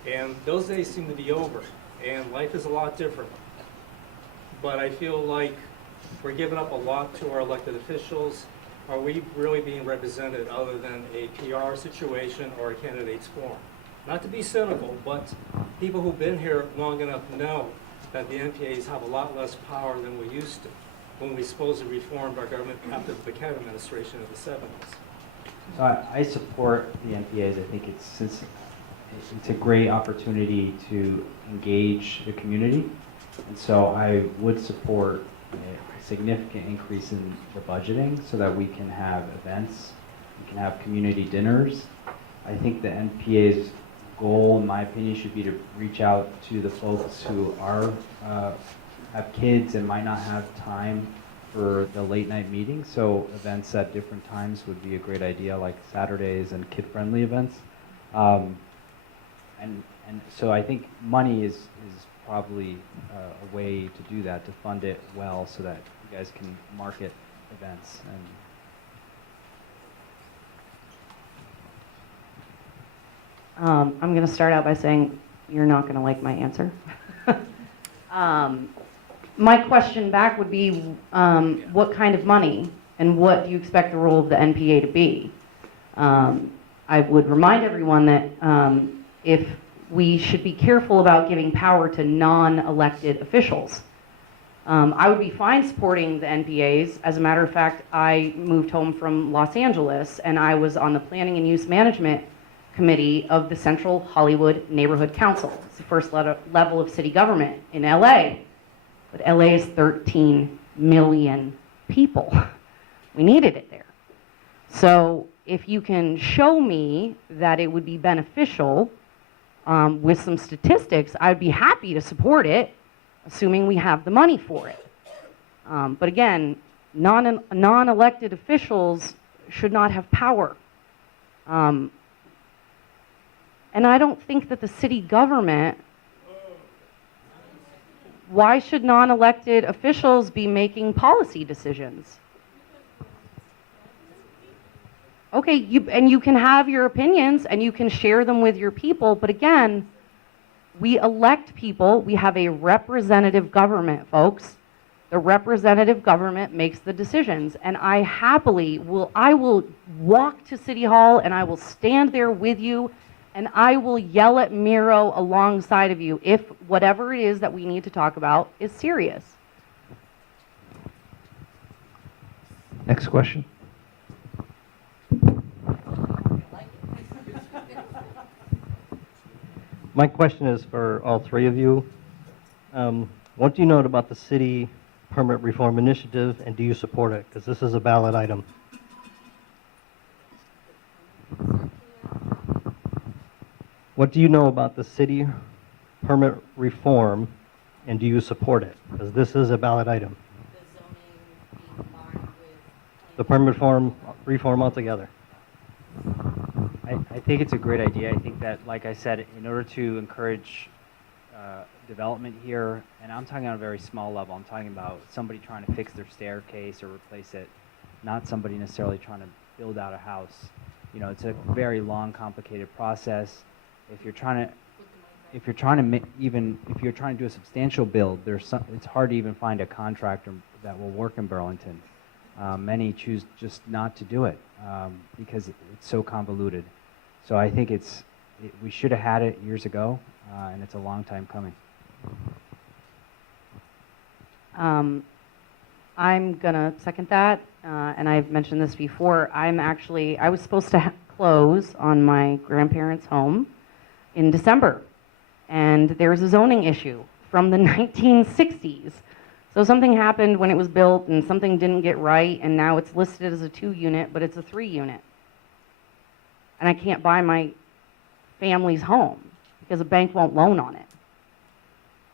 And those days seem to be over, and life is a lot different. But I feel like we're giving up a lot to our elected officials. Are we really being represented other than a PR situation or a candidates forum? Not to be cynical, but people who've been here long enough know that the NPAs have a lot less power than we used to when we supposedly reformed our government after the Buchanan administration in the 70s. So I support the NPAs. I think it's a great opportunity to engage the community, and so I would support a significant increase in the budgeting so that we can have events, we can have community dinners. I think the NPA's goal, in my opinion, should be to reach out to the folks who are have kids and might not have time for the late night meetings. So events at different times would be a great idea, like Saturdays and kid-friendly events. And so I think money is probably a way to do that, to fund it well so that you guys can market events. I'm going to start out by saying you're not going to like my answer. My question back would be, what kind of money and what do you expect the role of the NPA to be? I would remind everyone that if we should be careful about giving power to non-elected officials. I would be fine supporting the NPAs. As a matter of fact, I moved home from Los Angeles and I was on the Planning and Use Management Committee of the Central Hollywood Neighborhood Council. It's the first level of city government in LA. But LA is 13 million people. We needed it there. So if you can show me that it would be beneficial with some statistics, I'd be happy to support it, assuming we have the money for it. But again, Non-elected officials should not have power. And I don't think that the city government, why should non-elected officials be making policy decisions? Okay, you can have your opinions and you can share them with your people, but again, we elect people, we have a representative government, folks. The representative government makes the decisions, and I will walk to City Hall and I will stand there with you and I will yell at Miro alongside of you if whatever it is that we need to talk about is serious. Next question. My question is for all three of you. What do you know about the city permit reform initiative, and do you support it? Because this is a ballot item. What do you know about the city permit reform, and do you support it? Because this is a ballot item. The permit reform altogether. I think it's a great idea. I think that, like I said, in order to encourage development here, and I'm talking on a very small level, I'm talking about somebody trying to fix their staircase or replace it, not somebody necessarily trying to build out a house. You know, it's a very long, complicated process. If you're trying to do a substantial build, it's hard to even find a contractor that will work in Burlington. Many choose just not to do it because it's so convoluted. So I think we should have had it years ago, and it's a long time coming. I'm gonna second that, and I've mentioned this before. I was supposed to close on my grandparents' home in December, and there's a zoning issue from the 1960s. So something happened when it was built and something didn't get right, and now it's listed as a 2-unit, but it's a 3-unit. And I can't buy my family's home because a bank won't loan on it.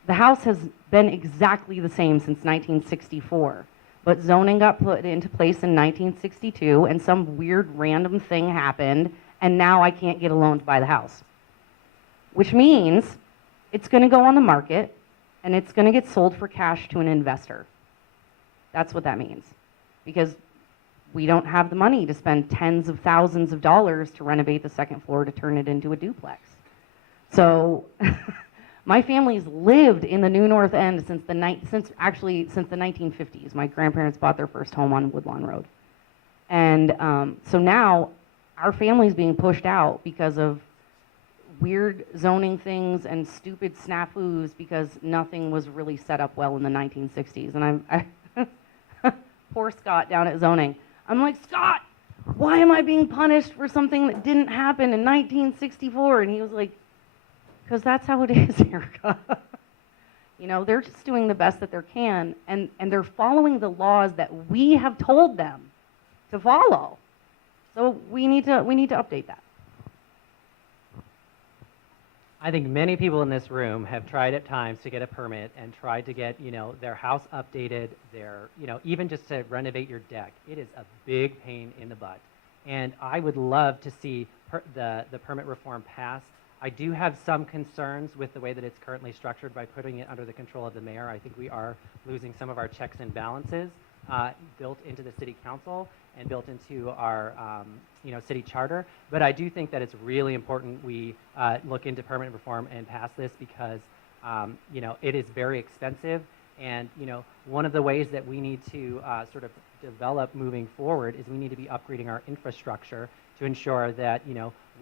The house has been exactly the same since 1964, but zoning got put into place in 1962, and some weird random thing happened, and now I can't get a loan to buy the house. Which means it's going to go on the market, and it's going to get sold for cash to an investor. That's what that means. Because we don't have the money to spend tens of thousands of dollars to renovate the second floor to turn it into a duplex. So my family's lived in the New North End since the 1950s. My grandparents bought their first home on Woodlawn Road. And so now our family's being pushed out because of weird zoning things and stupid snafus because nothing was really set up well in the 1960s. And poor Scott down at zoning. I'm like, Scott, why am I being punished for something that didn't happen in 1964? And he was like, because that's how it is, Erica. You know, they're just doing the best that they can, and they're following the laws that we have told them to follow. So we need to update that. I think many people in this room have tried at times to get a permit and tried to get, their house updated, even just to renovate your deck. It is a big pain in the butt. And I would love to see the permit reform pass. I do have some concerns with the way that it's currently structured by putting it under the control of the mayor. I think we are losing some of our checks and balances built into the city council and built into our city charter. But I do think that it's really important we look into permit reform and pass this because it is very expensive. And one of the ways that we need to sort of develop moving forward is we need to be upgrading our infrastructure to ensure that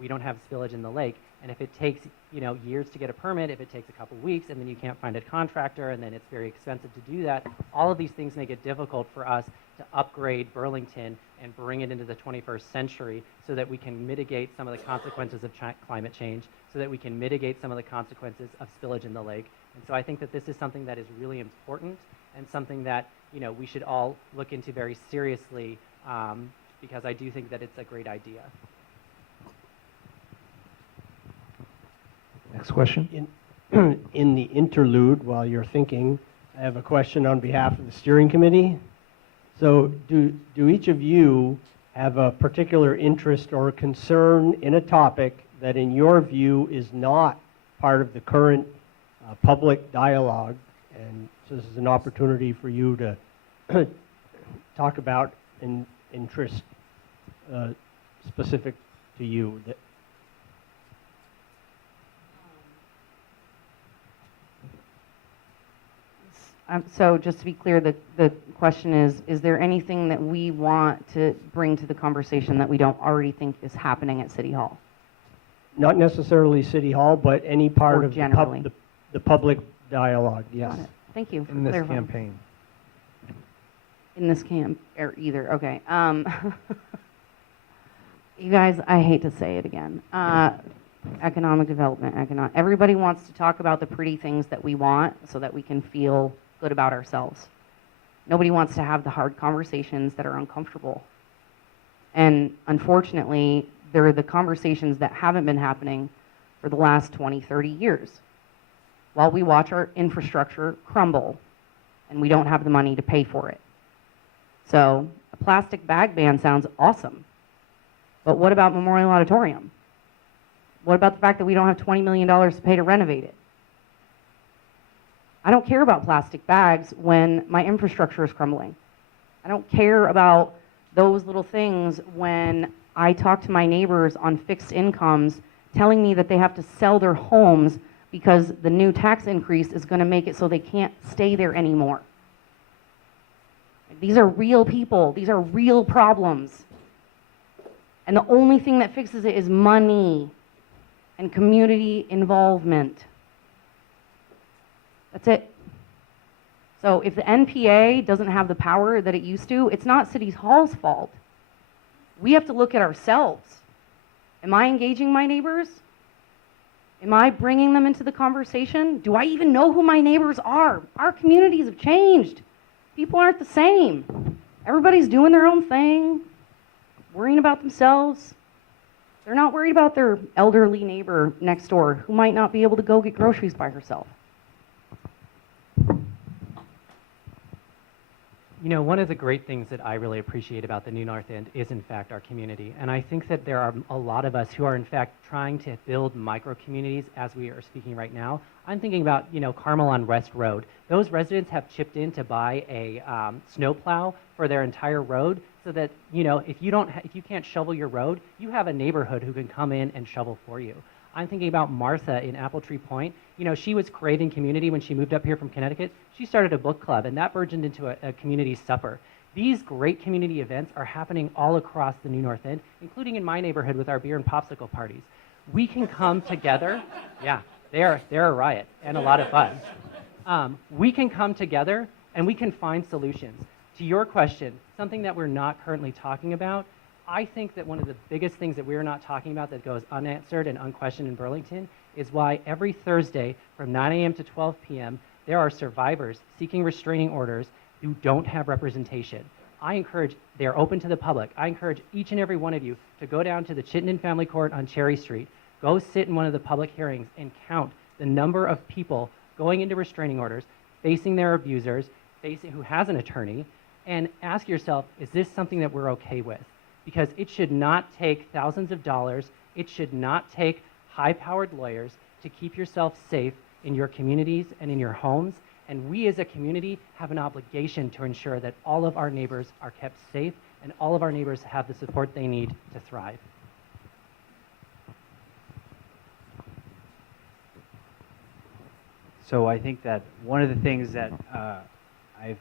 we don't have spillage in the lake. And if it takes years to get a permit, if it takes a couple weeks and then you can't find a contractor and then it's very expensive to do that, all of these things make it difficult for us to upgrade Burlington and bring it into the 21st century so that we can mitigate some of the consequences of climate change, so that we can mitigate some of the consequences of spillage in the lake. And so I think that this is something that is really important and something that we should all look into very seriously because I do think that it's a great idea. Next question. In the interlude, while you're thinking, I have a question on behalf of the steering committee. So do each of you have a particular interest or concern in a topic that in your view is not part of the current public dialogue? And so this is an opportunity for you to talk about an interest specific to you. So just to be clear, the question is there anything that we want to bring to the conversation that we don't already think is happening at City Hall? Not necessarily City Hall, but any part Or of generally. the public dialogue, yes. Got it. Thank you for In this clarifying. campaign. In this camp, or either, okay. You guys, I hate to say it again. Economic development, everybody wants to talk about the pretty things that we want so that we can feel good about ourselves. Nobody wants to have the hard conversations that are uncomfortable. And unfortunately, they're the conversations that haven't been happening for the last 20, 30 years. While we watch our infrastructure crumble and we don't have the money to pay for it. So a plastic bag ban sounds awesome. But what about Memorial Auditorium? What about the fact that we don't have $20 million to pay to renovate it? I don't care about plastic bags when my infrastructure is crumbling. I don't care about those little things when I talk to my neighbors on fixed incomes telling me that they have to sell their homes because the new tax increase is going to make it so they can't stay there anymore. These are real people. These are real problems. And the only thing that fixes it is money and community involvement. That's it. So if the NPA doesn't have the power that it used to, it's not City Hall's fault. We have to look at ourselves. Am I engaging my neighbors? Am I bringing them into the conversation? Do I even know who my neighbors are? Our communities have changed. People aren't the same. Everybody's doing their own thing, worrying about themselves. They're not worried about their elderly neighbor next door who might not be able to go get groceries by herself. You know, one of the great things that I really appreciate about the New North End is, in fact, our community. And I think that there are a lot of us who are, in fact, trying to build micro-communities as we are speaking right now. I'm thinking about, you know, Carmel on West Road. Those residents have chipped in to buy a snowplow for their entire road so that, you know, if you can't shovel your road, you have a neighborhood who can come in and shovel for you. I'm thinking about Martha in Apple Tree Point. You know, she was craving community when she moved up here from Connecticut. She started a book club, and that burgeoned into a community supper. These great community events are happening all across the New North End, including in my neighborhood with our beer and popsicle parties. We can come together. Yeah, they're a riot and a lot of fun. We can come together, and we can find solutions. To your question, something that we're not currently talking about, I think that one of the biggest things that we're not talking about that goes unanswered and unquestioned in Burlington is why every Thursday from 9 a.m. to 12 p.m. there are survivors seeking restraining orders who don't have representation. They're open to the public. I encourage each and every one of you to go down to the Chittenden Family Court on Cherry Street, go sit in one of the public hearings and count the number of people going into restraining orders, facing their abusers, who has an attorney, and ask yourself, is this something that we're okay with? Because it should not take thousands of dollars, it should not take high-powered lawyers to keep yourself safe in your communities and in your homes. And we as a community have an obligation to ensure that all of our neighbors are kept safe and all of our neighbors have the support they need to thrive. So I think that one of the things that I've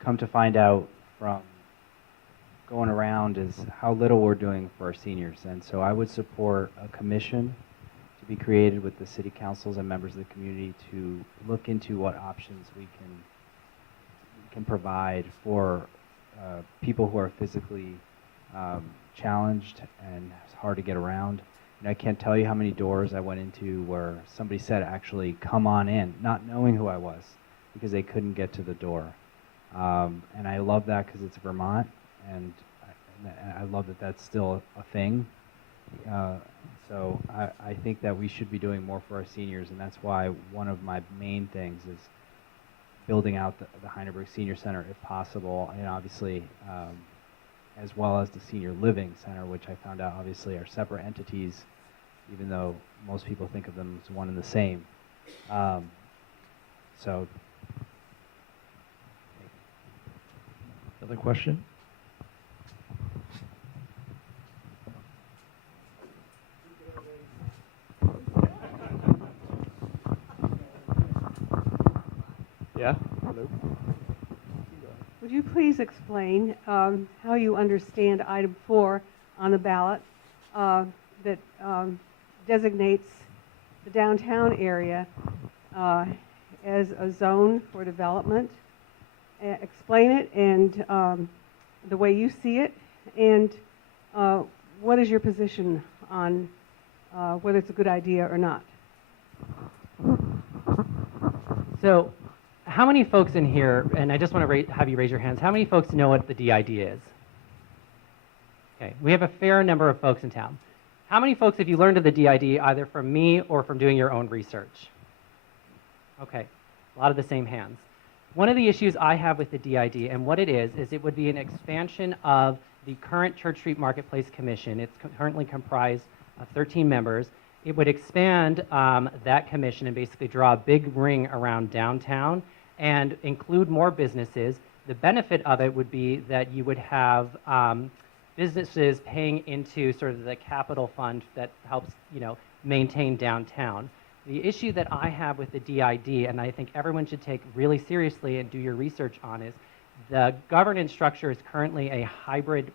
come to find out from going around is how little we're doing for our seniors. And so I would support a commission to be created with the city councils and members of the community to look into what options we can provide for people who are physically challenged and it's hard to get around. And I can't tell you how many doors I went into where somebody said, actually, come on in, not knowing who I was because they couldn't get to the door. And I love that because it's Vermont, and I love that that's still a thing. So I think that we should be doing more for our seniors, and that's why one of my main things is building out the Heidelberg Senior Center if possible, and obviously as well as the Senior Living Center, which I found out obviously are separate entities, even though most people think of them as one and the same. So. Another question? Yeah? Hello? Would you please explain how you understand item 4 on the ballot that designates the downtown area as a zone for development? Explain it and the way you see it, and what is your position on whether it's a good idea or not? So, how many folks in here, and I just want to have you raise your hands, how many folks know what the DID is? Okay, we have a fair number of folks in town. How many folks have you learned of the DID either from me or from doing your own research? Okay, a lot of the same hands. One of the issues I have with the DID and what it is it would be an expansion of the current Church Street Marketplace Commission. It's currently comprised of 13 members. It would expand that commission and basically draw a big ring around downtown and include more businesses. The benefit of it would be that you would have businesses paying into sort of the capital fund that helps, maintain downtown. The issue that I have with the DID, and I think everyone should take really seriously and do your research on, is the governance structure is currently a hybrid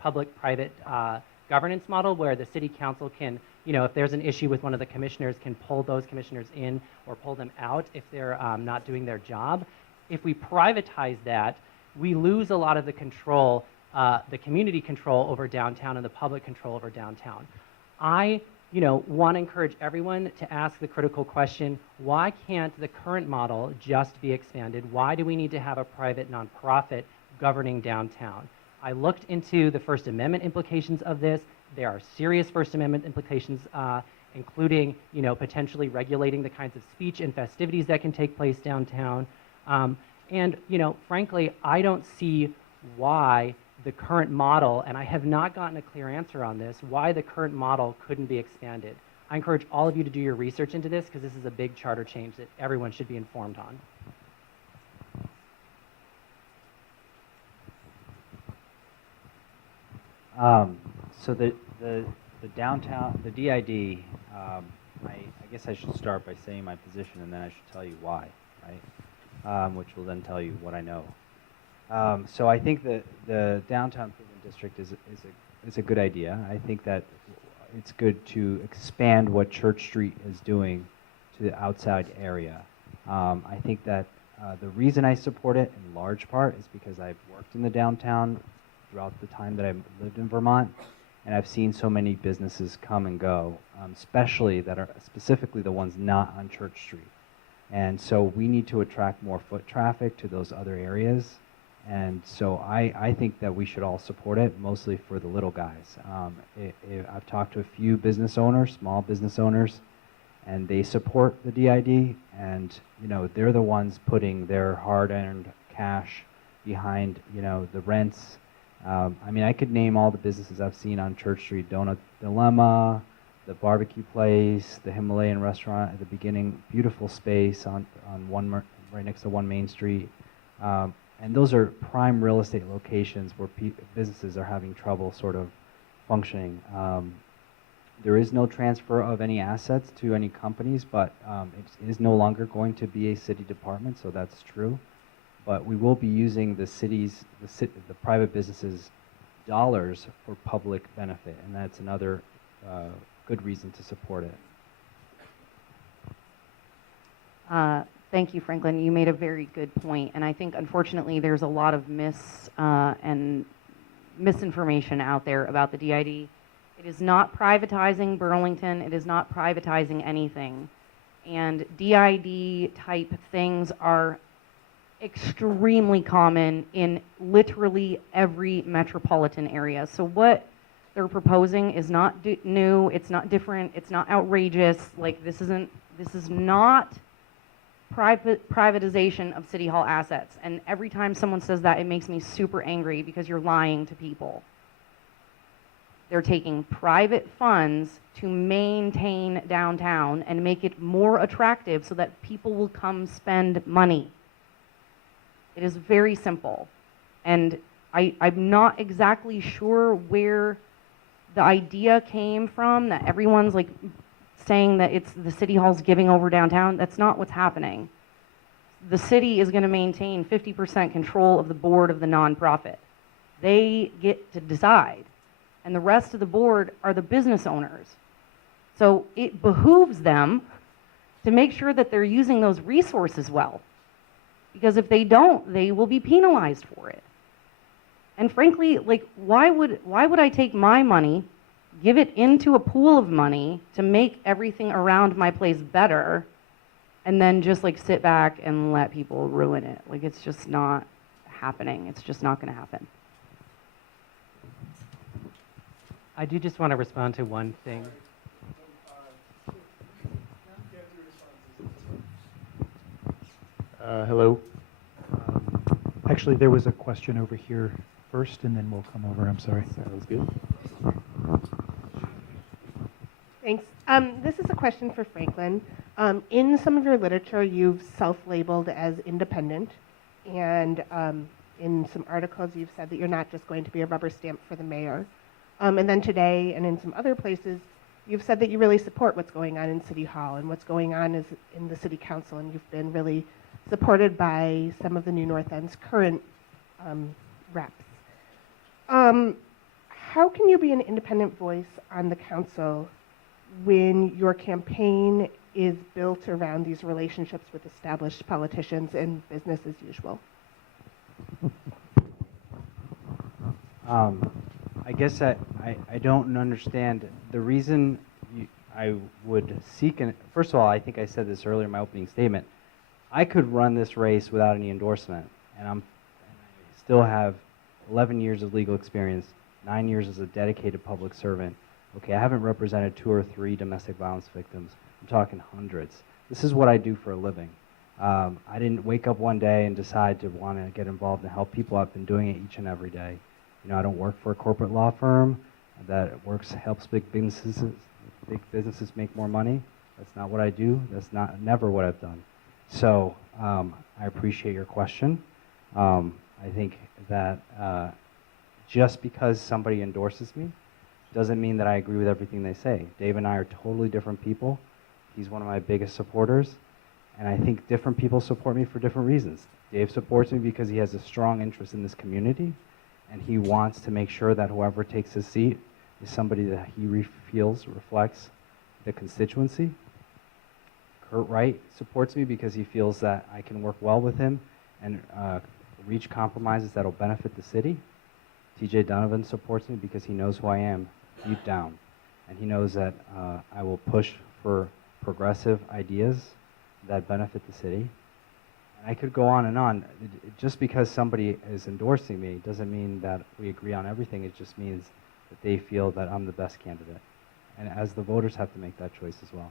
public-private governance model where the city council can, if there's an issue with one of the commissioners, can pull those commissioners in or pull them out if they're not doing their job. If we privatize that, we lose a lot of the control, the community control over downtown and the public control over downtown. I want to encourage everyone to ask the critical question, why can't the current model just be expanded? Why do we need to have a private nonprofit governing downtown? I looked into the First Amendment implications of this. There are serious First Amendment implications, including, potentially regulating the kinds of speech and festivities that can take place downtown. And, frankly, I don't see why the current model, and I have not gotten a clear answer on this, why the current model couldn't be expanded. I encourage all of you to do your research into this because this is a big charter change that everyone should be informed on. So the downtown, the DID, I guess I should start by saying my position and then I should tell you why, right? Which will then tell you what I know. So I think that the downtown improvement district is a good idea. I think that it's good to expand what Church Street is doing to the outside area. I think that the reason I support it in large part is because I've worked in the downtown throughout the time that I've lived in Vermont, and I've seen so many businesses come and go, especially that are specifically the ones not on Church Street. And so we need to attract more foot traffic to those other areas. And so I think that we should all support it, mostly for the little guys. I've talked to a few business owners, small business owners, and they support the DID, and they're the ones putting their hard-earned cash behind the rents. I mean, I could name all the businesses I've seen on Church Street: Donut Dilemma, the barbecue place, the Himalayan restaurant at the beginning, beautiful space on right next to 1 Main Street. And those are prime real estate locations where businesses are having trouble sort of functioning. There is no transfer of any assets to any companies, but it is no longer going to be a city department, so that's true. But we will be using the the private businesses' dollars for public benefit, and that's another good reason to support it. Thank you, Franklin. You made a very good point, and I think unfortunately there's a lot of misinformation out there about the DID. It is not privatizing Burlington. It is not privatizing anything. And DID type things are extremely common in literally every metropolitan area. So what they're proposing is not new. It's not different. It's not outrageous. Like this is not privatization of City Hall assets. And every time someone says that, it makes me super angry because you're lying to people. They're taking private funds to maintain downtown and make it more attractive so that people will come spend money. It is very simple. And I'm not exactly sure where the idea came from that everyone's like saying that it's the City Hall's giving over downtown. That's not what's happening. The city is going to maintain 50% control of the board of the nonprofit. They get to decide. And the rest of the board are the business owners. So it behooves them to make sure that they're using those resources well. Because if they don't, they will be penalized for it. And frankly, like, why would I take my money, give it into a pool of money to make everything around my place better, and then just like sit back and let people ruin it? Like, it's just not happening. It's just not going to happen. I do just want to respond to one thing. Hello. Actually, there was a question over here first, and then we'll come over. I'm sorry. Sounds good. Thanks. This is a question for Franklin. In some of your literature, you've self-labeled as independent, and in some articles, you've said that you're not just going to be a rubber stamp for the mayor. And then today, and in some other places, you've said that you really support what's going on in City Hall and what's going on is in the City Council, and you've been really supported by some of the New North End's current reps. How can you be an independent voice on the council when your campaign is built around these relationships with established politicians and business as usual? I guess I don't understand the reason I would seek first of all, I think I said this earlier in my opening statement. I could run this race without any endorsement, and I still have 11 years of legal experience, 9 years as a dedicated public servant. Okay, I haven't represented 2 or 3 domestic violence victims. I'm talking hundreds. This is what I do for a living. I didn't wake up one day and decide to want to get involved and help people. I've been doing it each and every day. You know, I don't work for a corporate law firm that helps big businesses make more money. That's not what I do. That's never what I've done. So I appreciate your question. I think that just because somebody endorses me doesn't mean that I agree with everything they say. Dave and I are totally different people. He's one of my biggest supporters. And I think different people support me for different reasons. Dave supports me because he has a strong interest in this community, and he wants to make sure that whoever takes his seat is somebody that he feels reflects the constituency. Kurt Wright supports me because he feels that I can work well with him and reach compromises that will benefit the city. TJ Donovan supports me because he knows who I am deep down, and he knows that I will push for progressive ideas that benefit the city. And I could go on and on. Just because somebody is endorsing me doesn't mean that we agree on everything. It just means that they feel that I'm the best candidate. And as the voters have to make that choice as well.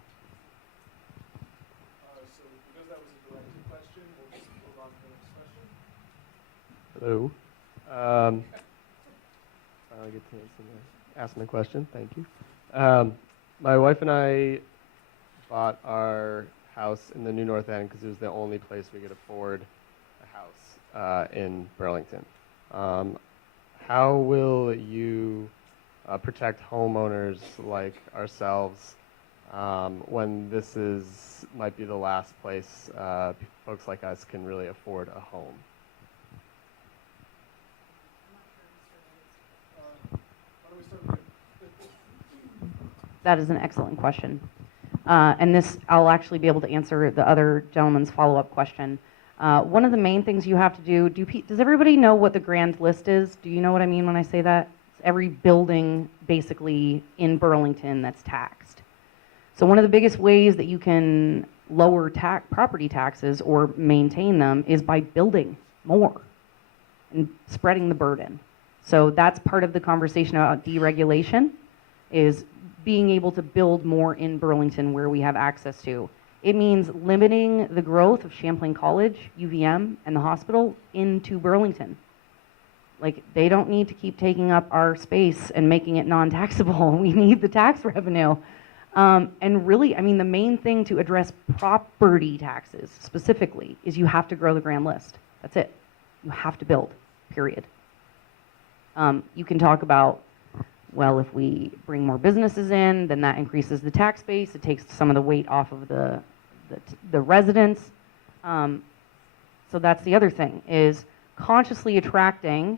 So because that was a directed question, we'll just move on to the next question. Hello. I get to ask the question. Thank you. My wife and I bought our house in the New North End because it was the only place we could afford a house in Burlington. How will you protect homeowners like ourselves when this might be the last place folks like us can really afford a home? That is an excellent question. And this, I'll actually be able to answer the other gentleman's follow-up question. One of the main things you have to do, does everybody know what the grand list is? Do you know what I mean when I say that? It's every building basically in Burlington that's taxed. So one of the biggest ways that you can lower property taxes or maintain them is by building more and spreading the burden. So that's part of the conversation about deregulation, is being able to build more in Burlington where we have access to. It means limiting the growth of Champlain College, UVM, and the hospital into Burlington. Like, they don't need to keep taking up our space and making it non-taxable. We need the tax revenue. And really, I mean, the main thing to address property taxes specifically is you have to grow the grand list. That's it. You have to build, period. You can talk about, well, if we bring more businesses in, then that increases the tax base. It takes some of the weight off of the residents. So that's the other thing, is consciously attracting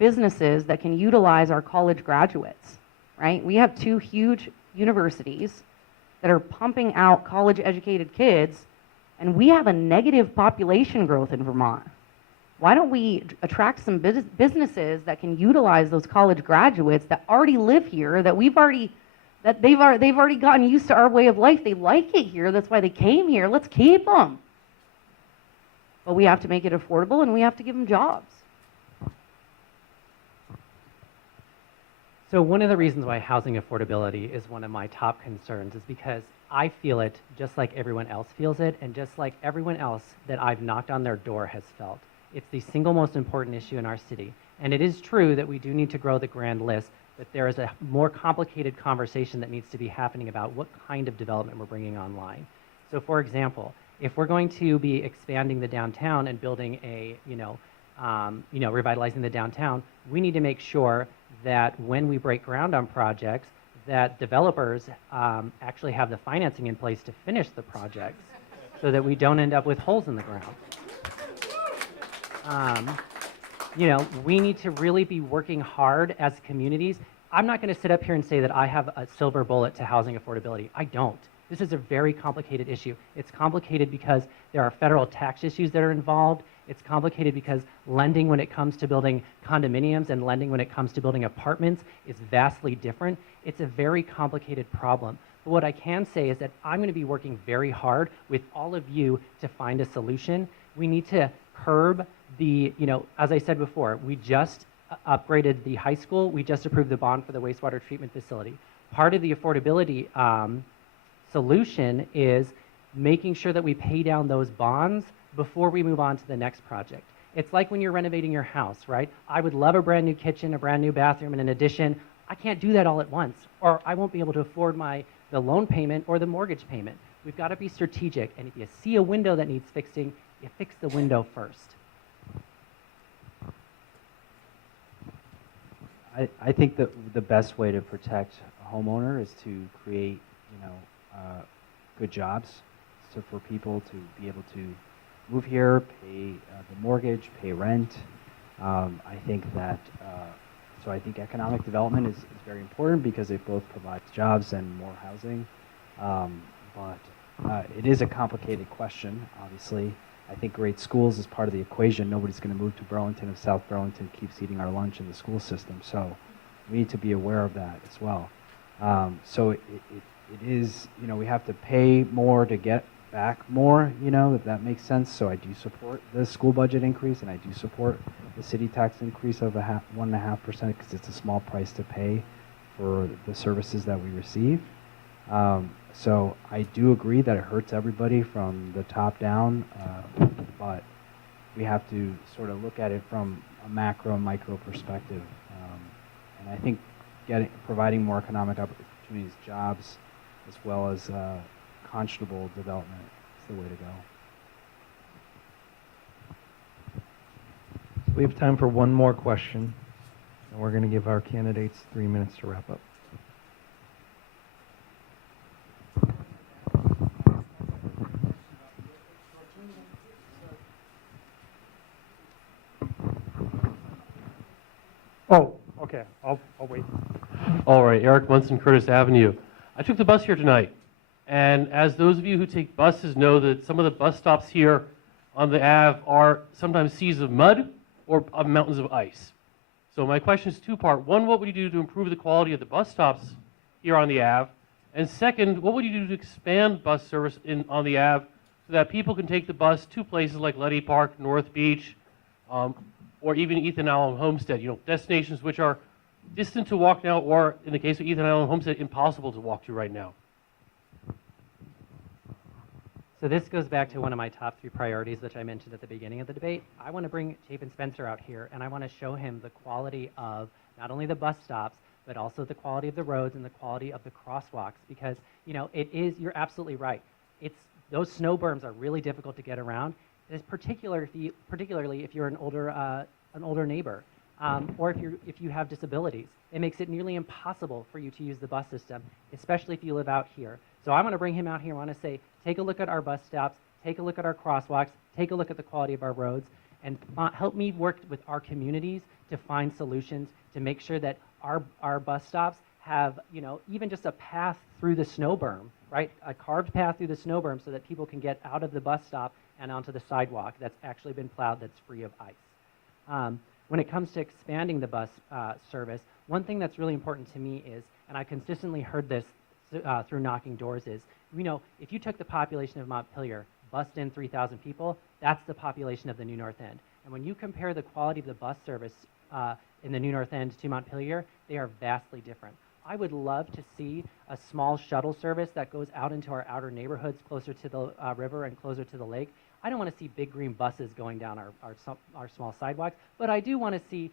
businesses that can utilize our college graduates, right? We have 2 huge universities that are pumping out college-educated kids, and we have a negative population growth in Vermont. Why don't we attract some businesses that can utilize those college graduates that already live here, that they've already gotten used to our way of life. They like it here. That's why they came here. Let's keep them. But we have to make it affordable, and we have to give them jobs. So one of the reasons why housing affordability is one of my top concerns is because I feel it just like everyone else feels it, and just like everyone else that I've knocked on their door has felt. It's the single most important issue in our city. And it is true that we do need to grow the grand list, but there is a more complicated conversation that needs to be happening about what kind of development we're bringing online. So for example, if we're going to be expanding the downtown and building a, revitalizing the downtown, we need to make sure that when we break ground on projects, that developers actually have the financing in place to finish the projects so that we don't end up with holes in the ground. We need to really be working hard as communities. I'm not going to sit up here and say that I have a silver bullet to housing affordability. I don't. This is a very complicated issue. It's complicated because there are federal tax issues that are involved. It's complicated because lending when it comes to building condominiums and lending when it comes to building apartments is vastly different. It's a very complicated problem. But what I can say is that I'm going to be working very hard with all of you to find a solution. We need to curb the, as I said before, we just upgraded the high school. We just approved the bond for the wastewater treatment facility. Part of the affordability solution is making sure that we pay down those bonds before we move on to the next project. It's like when you're renovating your house, right? I would love a brand new kitchen, a brand new bathroom, and an addition. I can't do that all at once, or I won't be able to afford the loan payment or the mortgage payment. We've got to be strategic, and if you see a window that needs fixing, you fix the window first. I think that the best way to protect a homeowner is to create, good jobs, so for people to be able to move here, pay the mortgage, pay rent. I think that so I think economic development is very important because it both provides jobs and more housing. But it is a complicated question, obviously. I think great schools is part of the equation. Nobody's going to move to Burlington if South Burlington keeps eating our lunch in the school system. So we need to be aware of that as well. So it is, we have to pay more to get back more, if that makes sense. So I do support the school budget increase, and I do support the city tax increase of 1.5% because it's a small price to pay for the services that we receive. So I do agree that it hurts everybody from the top down, but we have to sort of look at it from a macro and micro perspective. And I think providing more economic opportunities, jobs, as well as conscionable development is the way to go. We have time for one more question, and we're going to give our candidates 3 minutes to wrap up. Oh, okay. I'll wait. All right, Eric Munson, Curtis Avenue. I took the bus here tonight, and as those of you who take buses know that some of the bus stops here on the Ave are sometimes seas of mud or mountains of ice. So my question is two-part. One, what would you do to improve the quality of the bus stops here on the Ave? And second, what would you do to expand bus service on the Ave so that people can take the bus to places like Letty Park, North Beach, or even Ethan Allen Homestead, destinations which are distant to walk now, or in the case of Ethan Allen Homestead, impossible to walk to right now? So this goes back to one of my top 3 priorities, which I mentioned at the beginning of the debate. I want to bring Chapin Spencer out here, and I want to show him the quality of not only the bus stops, but also the quality of the roads and the quality of the crosswalks, because you're absolutely right. Those snow berms are really difficult to get around, particularly if you're an older neighbor, or if you have disabilities. It makes it nearly impossible for you to use the bus system, especially if you live out here. So I want to bring him out here. I want to say, take a look at our bus stops, take a look at our crosswalks, take a look at the quality of our roads, and help me work with our communities to find solutions to make sure that our bus stops have, even just a path through the snow berm, right? A carved path through the snow berm so that people can get out of the bus stop and onto the sidewalk that's actually been plowed, that's free of ice. When it comes to expanding the bus service, one thing that's really important to me is, and I consistently heard this through knocking doors, is, if you took the population of Montpelier, bussed in 3,000 people, that's the population of the New North End. And when you compare the quality of the bus service in the New North End to Montpelier, they are vastly different. I would love to see a small shuttle service that goes out into our outer neighborhoods closer to the river and closer to the lake. I don't want to see big green buses going down our small sidewalks, but I do want to see,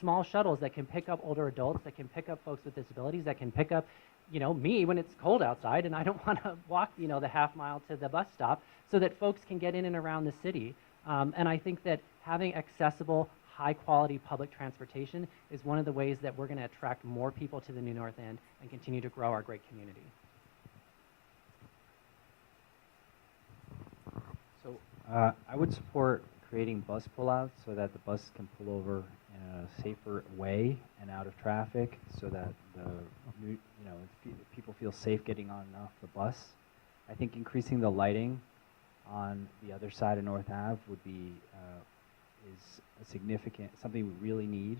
small shuttles that can pick up older adults, that can pick up folks with disabilities, that can pick up, me when it's cold outside and I don't want to walk, the half mile to the bus stop, so that folks can get in and around the city. And I think that having accessible, high-quality public transportation is one of the ways that we're going to attract more people to the New North End and continue to grow our great community. So I would support creating bus pullouts so that the bus can pull over in a safer way and out of traffic, so that people feel safe getting on and off the bus. I think increasing the lighting on the other side of North Ave would be is a significant, something we really need,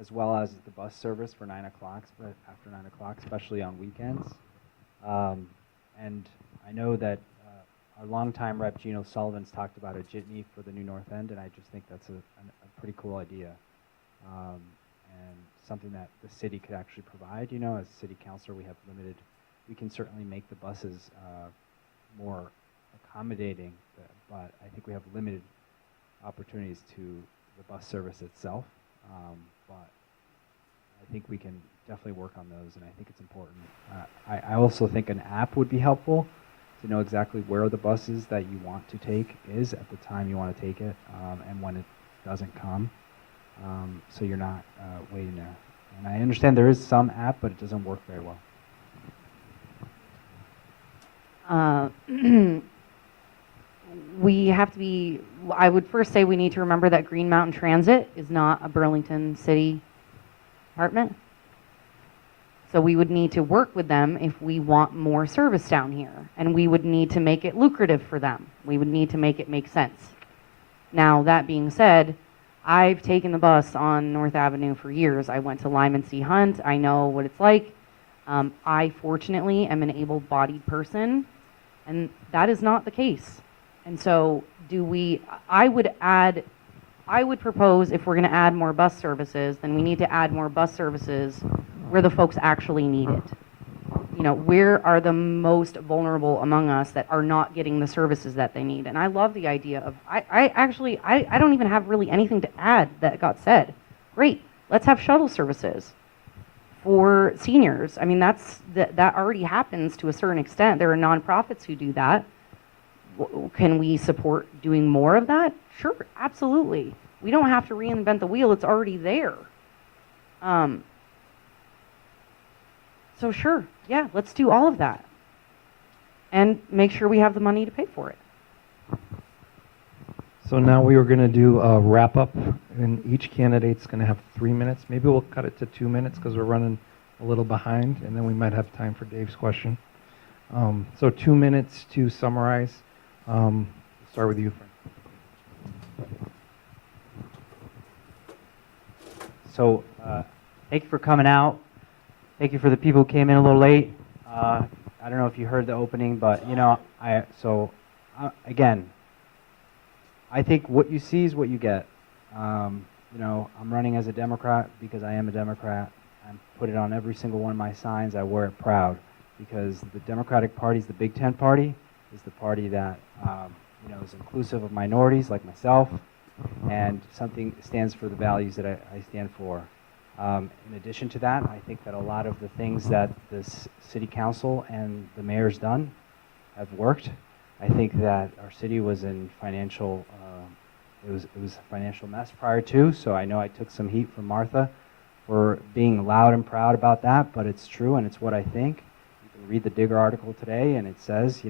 as well as the bus service for 9 o'clock, after 9 o'clock, especially on weekends. And I know that our longtime rep Gino Sullivan's talked about a jitney for the New North End, and I just think that's a pretty cool idea, and something that the city could actually provide. As city councilor, we can certainly make the buses more accommodating, but I think we have limited opportunities to the bus service itself. But I think we can definitely work on those, and I think it's important. I also think an app would be helpful to know exactly where the buses that you want to take is at the time you want to take it, and when it doesn't come, so you're not waiting there. And I understand there is some app, but it doesn't work very well. We have to be, I would first say we need to remember that Green Mountain Transit is not a Burlington City department. So we would need to work with them if we want more service down here, and we would need to make it lucrative for them. We would need to make it make sense. Now, that being said, I've taken the bus on North Avenue for years. I went to Lyman C. Hunt. I know what it's like. I fortunately am an able-bodied person, and that is not the case. And so I would propose, if we're going to add more bus services, then we need to add more bus services where the folks actually need it. Where are the most vulnerable among us that are not getting the services that they need? And I love the idea of, I don't even have really anything to add that got said. Great, let's have shuttle services for seniors. I mean, that already happens to a certain extent. There are nonprofits who do that. Can we support doing more of that? Sure, absolutely. We don't have to reinvent the wheel. It's already there. So sure, yeah, let's do all of that. And make sure we have the money to pay for it. So now we are going to do a wrap up, and each candidate's going to have 3 minutes. Maybe we'll cut it to 2 minutes because we're running a little behind, and then we might have time for Dave's question. So 2 minutes to summarize. Start with you, Frank. So thank you for coming out. Thank you for the people who came in a little late. I don't know if you heard the opening, but again, I think what you see is what you get. I'm running as a Democrat because I am a Democrat. I put it on every single one of my signs. I wear it proud. because the Democratic Party is the Big Tent party, is the party that is inclusive of minorities like myself, and something stands for the values that I stand for. In addition to that, I think that a lot of the things that this city council and the mayor's done have worked. I think that our city was in financial, it was a financial mess prior to, so I know I took some heat from Martha for being loud and proud about that, but it's true and it's what I think. You can read the Digger article today and it says,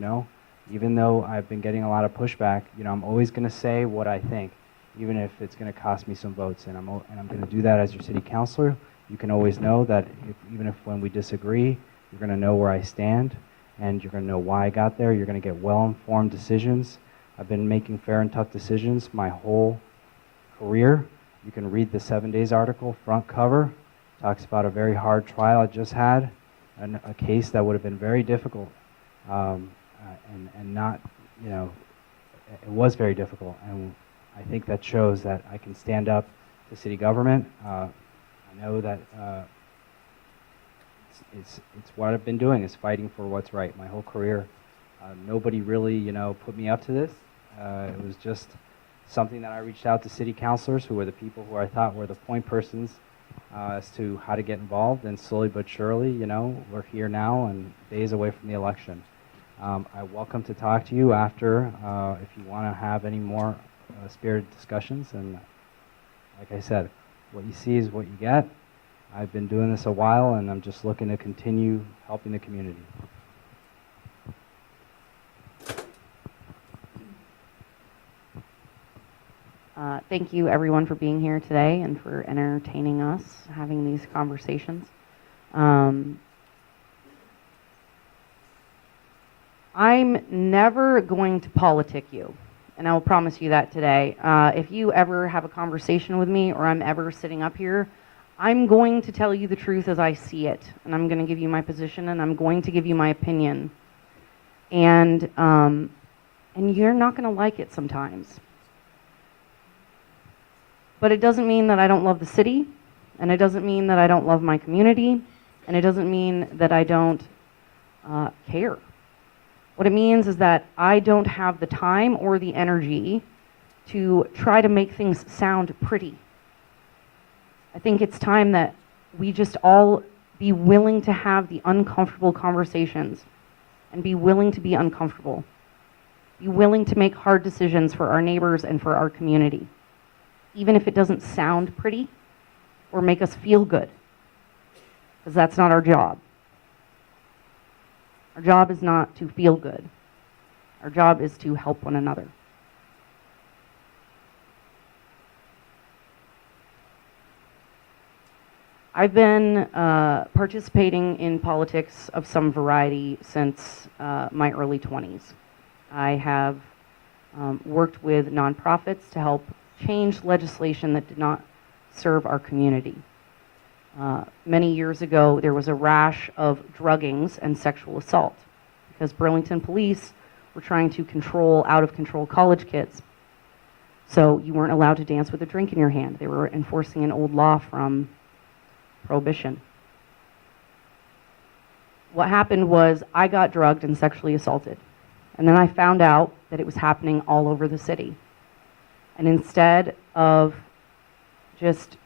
even though I've been getting a lot of pushback, I'm always going to say what I think, even if it's going to cost me some votes, and I'm going to do that as your city councilor. You can always know that even if when we disagree, you're going to know where I stand, and you're going to know why I got there. You're going to get well-informed decisions. I've been making fair and tough decisions my whole career. You can read the 7 Days article, front cover. Talks about a very hard trial I just had, and a case that would have been very difficult, and not, it was very difficult. And I think that shows that I can stand up to city government. I know that it's what I've been doing, is fighting for what's right my whole career. Nobody really, put me up to this. It was just something that I reached out to city councilors, who were the people who I thought were the point persons as to how to get involved, and slowly but surely, we're here now and days away from the election. I welcome to talk to you after if you want to have any more spirited discussions, and like I said, what you see is what you get. I've been doing this a while, and I'm just looking to continue helping the community. Thank you, everyone, for being here today and for entertaining us, having these conversations. I'm never going to politic you, and I will promise you that today. If you ever have a conversation with me, or I'm ever sitting up here, I'm going to tell you the truth as I see it, and I'm going to give you my position, and I'm going to give you my opinion. And you're not going to like it sometimes. But it doesn't mean that I don't love the city, and it doesn't mean that I don't love my community, and it doesn't mean that I don't care. What it means is that I don't have the time or the energy to try to make things sound pretty. I think it's time that we just all be willing to have the uncomfortable conversations and be willing to be uncomfortable. Be willing to make hard decisions for our neighbors and for our community, even if it doesn't sound pretty or make us feel good, because that's not our job. Our job is not to feel good. Our job is to help one another. I've been participating in politics of some variety since my early 20s. I have worked with nonprofits to help change legislation that did not serve our community. Many years ago, there was a rash of druggings and sexual assault because Burlington police were trying to control out-of-control college kids. So you weren't allowed to dance with a drink in your hand. They were enforcing an old law from Prohibition. What happened was I got drugged and sexually assaulted. And then I found out that it was happening all over the city. And instead of just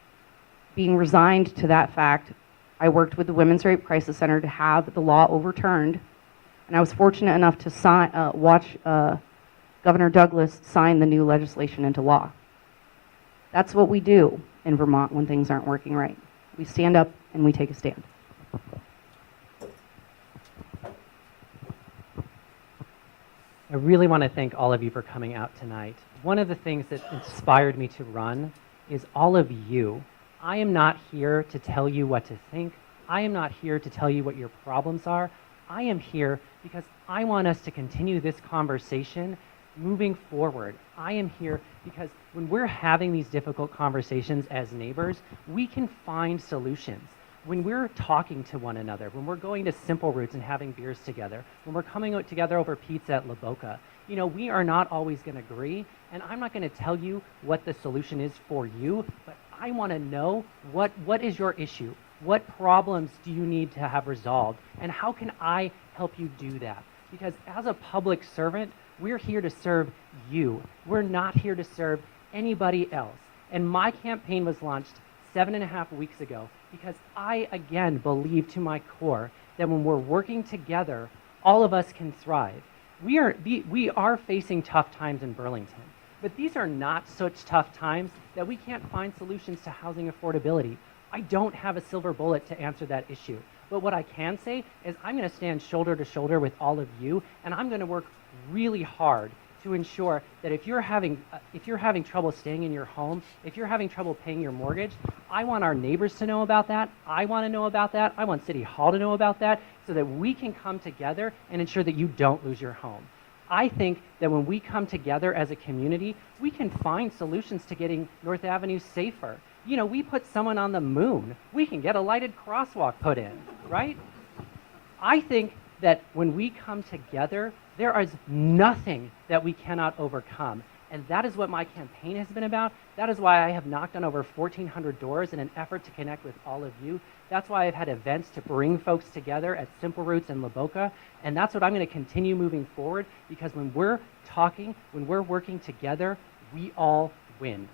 being resigned to that fact, I worked with the Women's Rape Crisis Center to have the law overturned. And I was fortunate enough to watch Governor Douglas sign the new legislation into law. That's what we do in Vermont when things aren't working right. We stand up and we take a stand. I really want to thank all of you for coming out tonight. One of the things that inspired me to run is all of you. I am not here to tell you what to think. I am not here to tell you what your problems are. I am here because I want us to continue this conversation moving forward. I am here because when we're having these difficult conversations as neighbors, we can find solutions. When we're talking to one another, when we're going to Simple Roots and having beers together, when we're coming out together over pizza at La Boca, we are not always going to agree, and I'm not going to tell you what the solution is for you, but I want to know what is your issue. What problems do you need to have resolved? And how can I help you do that? Because as a public servant, we're here to serve you. We're not here to serve anybody else. And my campaign was launched 7.5 weeks ago because I, again, believe to my core that when we're working together, all of us can thrive. We are facing tough times in Burlington, but these are not such tough times that we can't find solutions to housing affordability. I don't have a silver bullet to answer that issue. But what I can say is I'm going to stand shoulder to shoulder with all of you, and I'm going to work really hard to ensure that if you're having trouble staying in your home, if you're having trouble paying your mortgage, I want our neighbors to know about that. I want to know about that. I want City Hall to know about that so that we can come together and ensure that you don't lose your home. I think that when we come together as a community, we can find solutions to getting North Avenue safer. You know, we put someone on the moon. We can get a lighted crosswalk put in, right? I think that when we come together, there is nothing that we cannot overcome. And that is what my campaign has been about. That is why I have knocked on over 1,400 doors in an effort to connect with all of you. That's why I've had events to bring folks together at Simple Roots and La Boca. And that's what I'm going to continue moving forward, because when we're talking, when we're working together, we all win.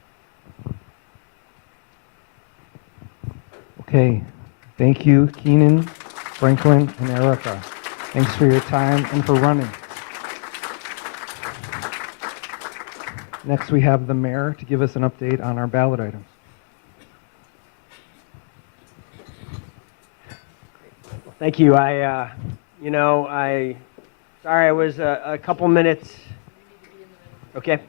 Okay, thank you, Keenan, Franklin, and Erica. Thanks for your time and for running. Next, we have the mayor to give us an update on our ballot items. Thank you. Sorry I was a couple minutes. Okay.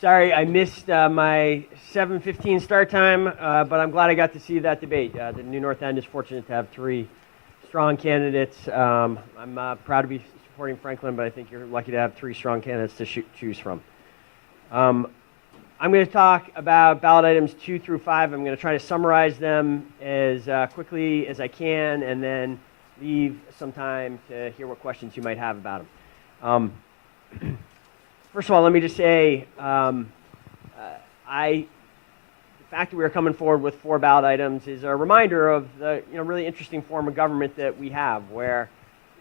Sorry, I missed my 7:15 start time, but I'm glad I got to see that debate. The New North End is fortunate to have 3 strong candidates. I'm proud to be supporting Franklin, but I think you're lucky to have 3 strong candidates to choose from. I'm going to talk about ballot items 2 through 5. I'm going to try to summarize them as quickly as I can, and then leave some time to hear what questions you might have about them. First of all, let me just say, the fact that we are coming forward with 4 ballot items is a reminder of the really interesting form of government that we have, where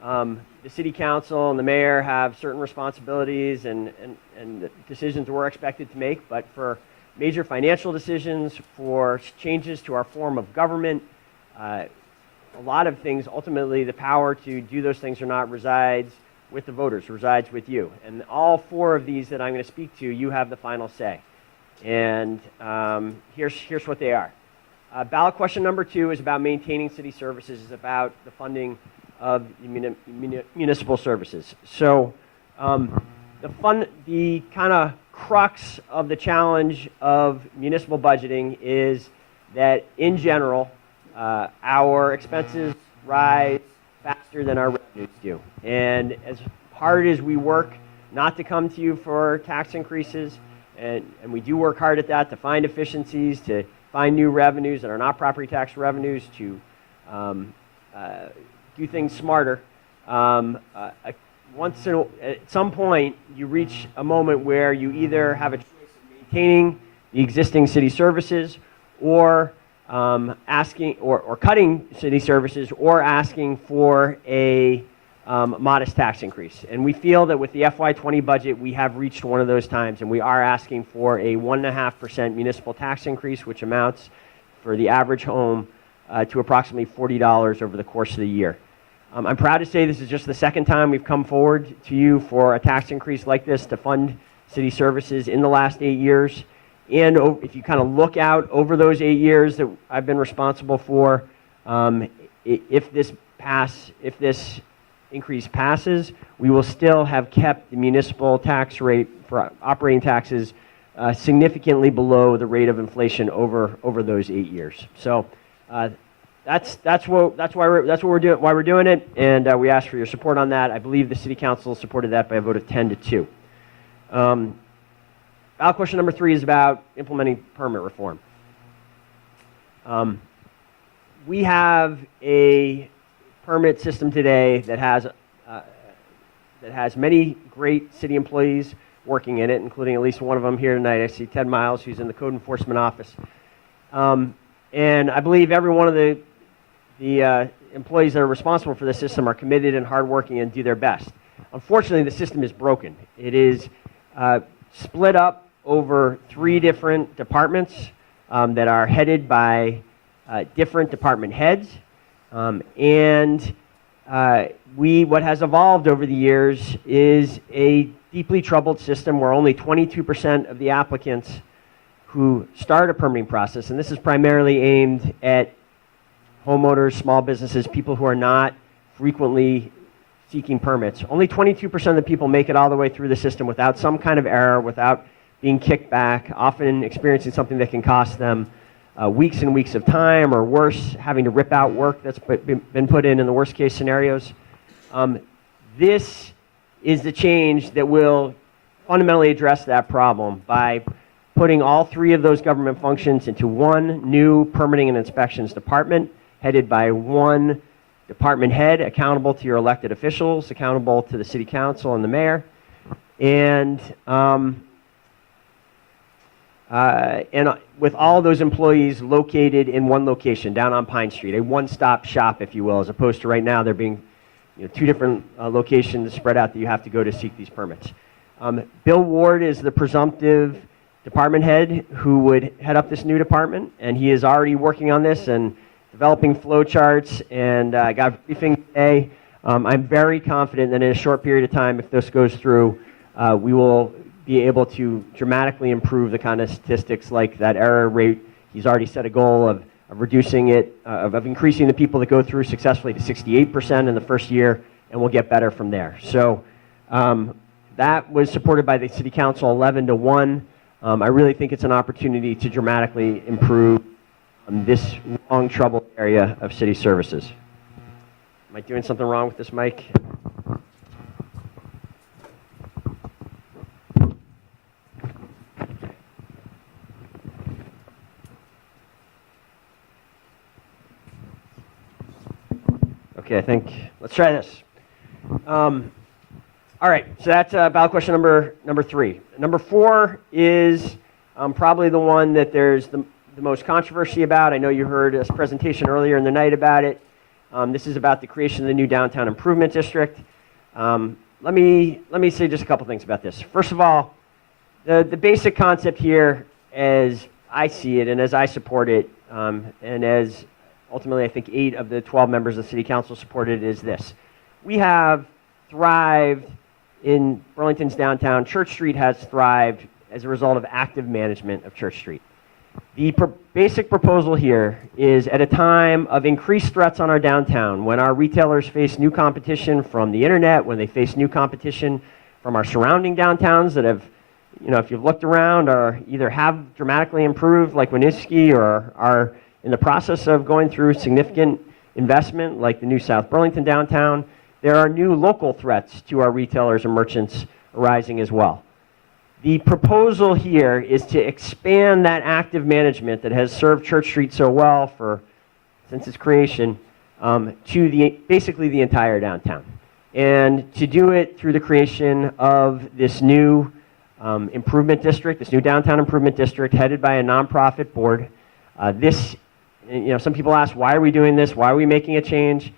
the city council and the mayor have certain responsibilities and decisions we're expected to make, but for major financial decisions, for changes to our form of government, a lot of things, ultimately the power to do those things or not resides with the voters, resides with you. And all 4 of these that I'm going to speak to, you have the final say. And here's what they are. Ballot question number 2 is about maintaining city services, is about the funding of municipal services. So the kind of crux of the challenge of municipal budgeting is that, in general, our expenses rise faster than our revenues do. And as hard as we work not to come to you for tax increases, and we do work hard at that, to find efficiencies, to find new revenues that are not property tax revenues, to do things smarter. At some point, you reach a moment where you either have a choice of maintaining the existing city services, or asking or cutting city services, or asking for a modest tax increase. And we feel that with the FY20 budget, we have reached one of those times, and we are asking for a 1.5% municipal tax increase, which amounts for the average home to approximately $40 over the course of the year. I'm proud to say this is just the second time we've come forward to you for a tax increase like this to fund city services in the last 8 years. And if you kind of look out over those 8 years that I've been responsible for, if this increase passes, we will still have kept the municipal tax rate for operating taxes significantly below the rate of inflation over those 8 years. So that's why we're doing it, and we ask for your support on that. I believe the City Council supported that by a vote of 10-2. Ballot question number 3 is about implementing permit reform. We have a permit system today that has many great city employees working in it, including at least one of them here tonight. I see Ted Miles, who's in the Code Enforcement Office. And I believe every one of the employees that are responsible for the system are committed and hardworking and do their best. Unfortunately, the system is broken. It is split up over 3 different departments that are headed by different department heads. What has evolved over the years is a deeply troubled system where only 22% of the applicants who start a permitting process, and this is primarily aimed at homeowners, small businesses, people who are not frequently seeking permits. Only 22% of the people make it all the way through the system without some kind of error, without being kicked back, often experiencing something that can cost them weeks and weeks of time, or worse, having to rip out work that's been put in the worst case scenarios. This is the change that will fundamentally address that problem by putting all 3 of those government functions into one new permitting and inspections department, headed by one department head, accountable to your elected officials, accountable to the city council and the mayor. And with all those employees located in one location, down on Pine Street, a one-stop shop, if you will, as opposed to right now there being 2 different locations spread out that you have to go to seek these permits. Bill Ward is the presumptive department head who would head up this new department, and he is already working on this and developing flow charts, and got a briefing today. I'm very confident that in a short period of time, if this goes through, we will be able to dramatically improve the kind of statistics like that error rate. He's already set a goal of reducing it, of increasing the people that go through successfully to 68% in the first year, and we'll get better from there. So that was supported by the City Council 11-1. I really think it's an opportunity to dramatically improve this long troubled area of city services. Am I doing something wrong with this mic? Okay, I think, let's try this. All right, so that's ballot question number 3. Number 4 is probably the one that there's the most controversy about. I know you heard a presentation earlier in the night about it. This is about the creation of the new downtown improvement district. Let me say just a couple things about this. First of all, the basic concept here, as I see it and as I support it, and as ultimately I think 8 of the 12 members of the City Council supported it, is this. We have thrived in Burlington's downtown. Church Street has thrived as a result of active management of Church Street. The basic proposal here is at a time of increased threats on our downtown, when our retailers face new competition from the internet, when they face new competition from our surrounding downtowns that have, if you've looked around, are either have dramatically improved like Winooski, or are in the process of going through significant investment like the new South Burlington downtown. There are new local threats to our retailers and merchants arising as well. The proposal here is to expand that active management that has served Church Street so well since its creation to basically the entire downtown. And to do it through the creation of this new improvement district, this new downtown improvement district headed by a nonprofit board. Some people ask, why are we doing this? Why are we making a change?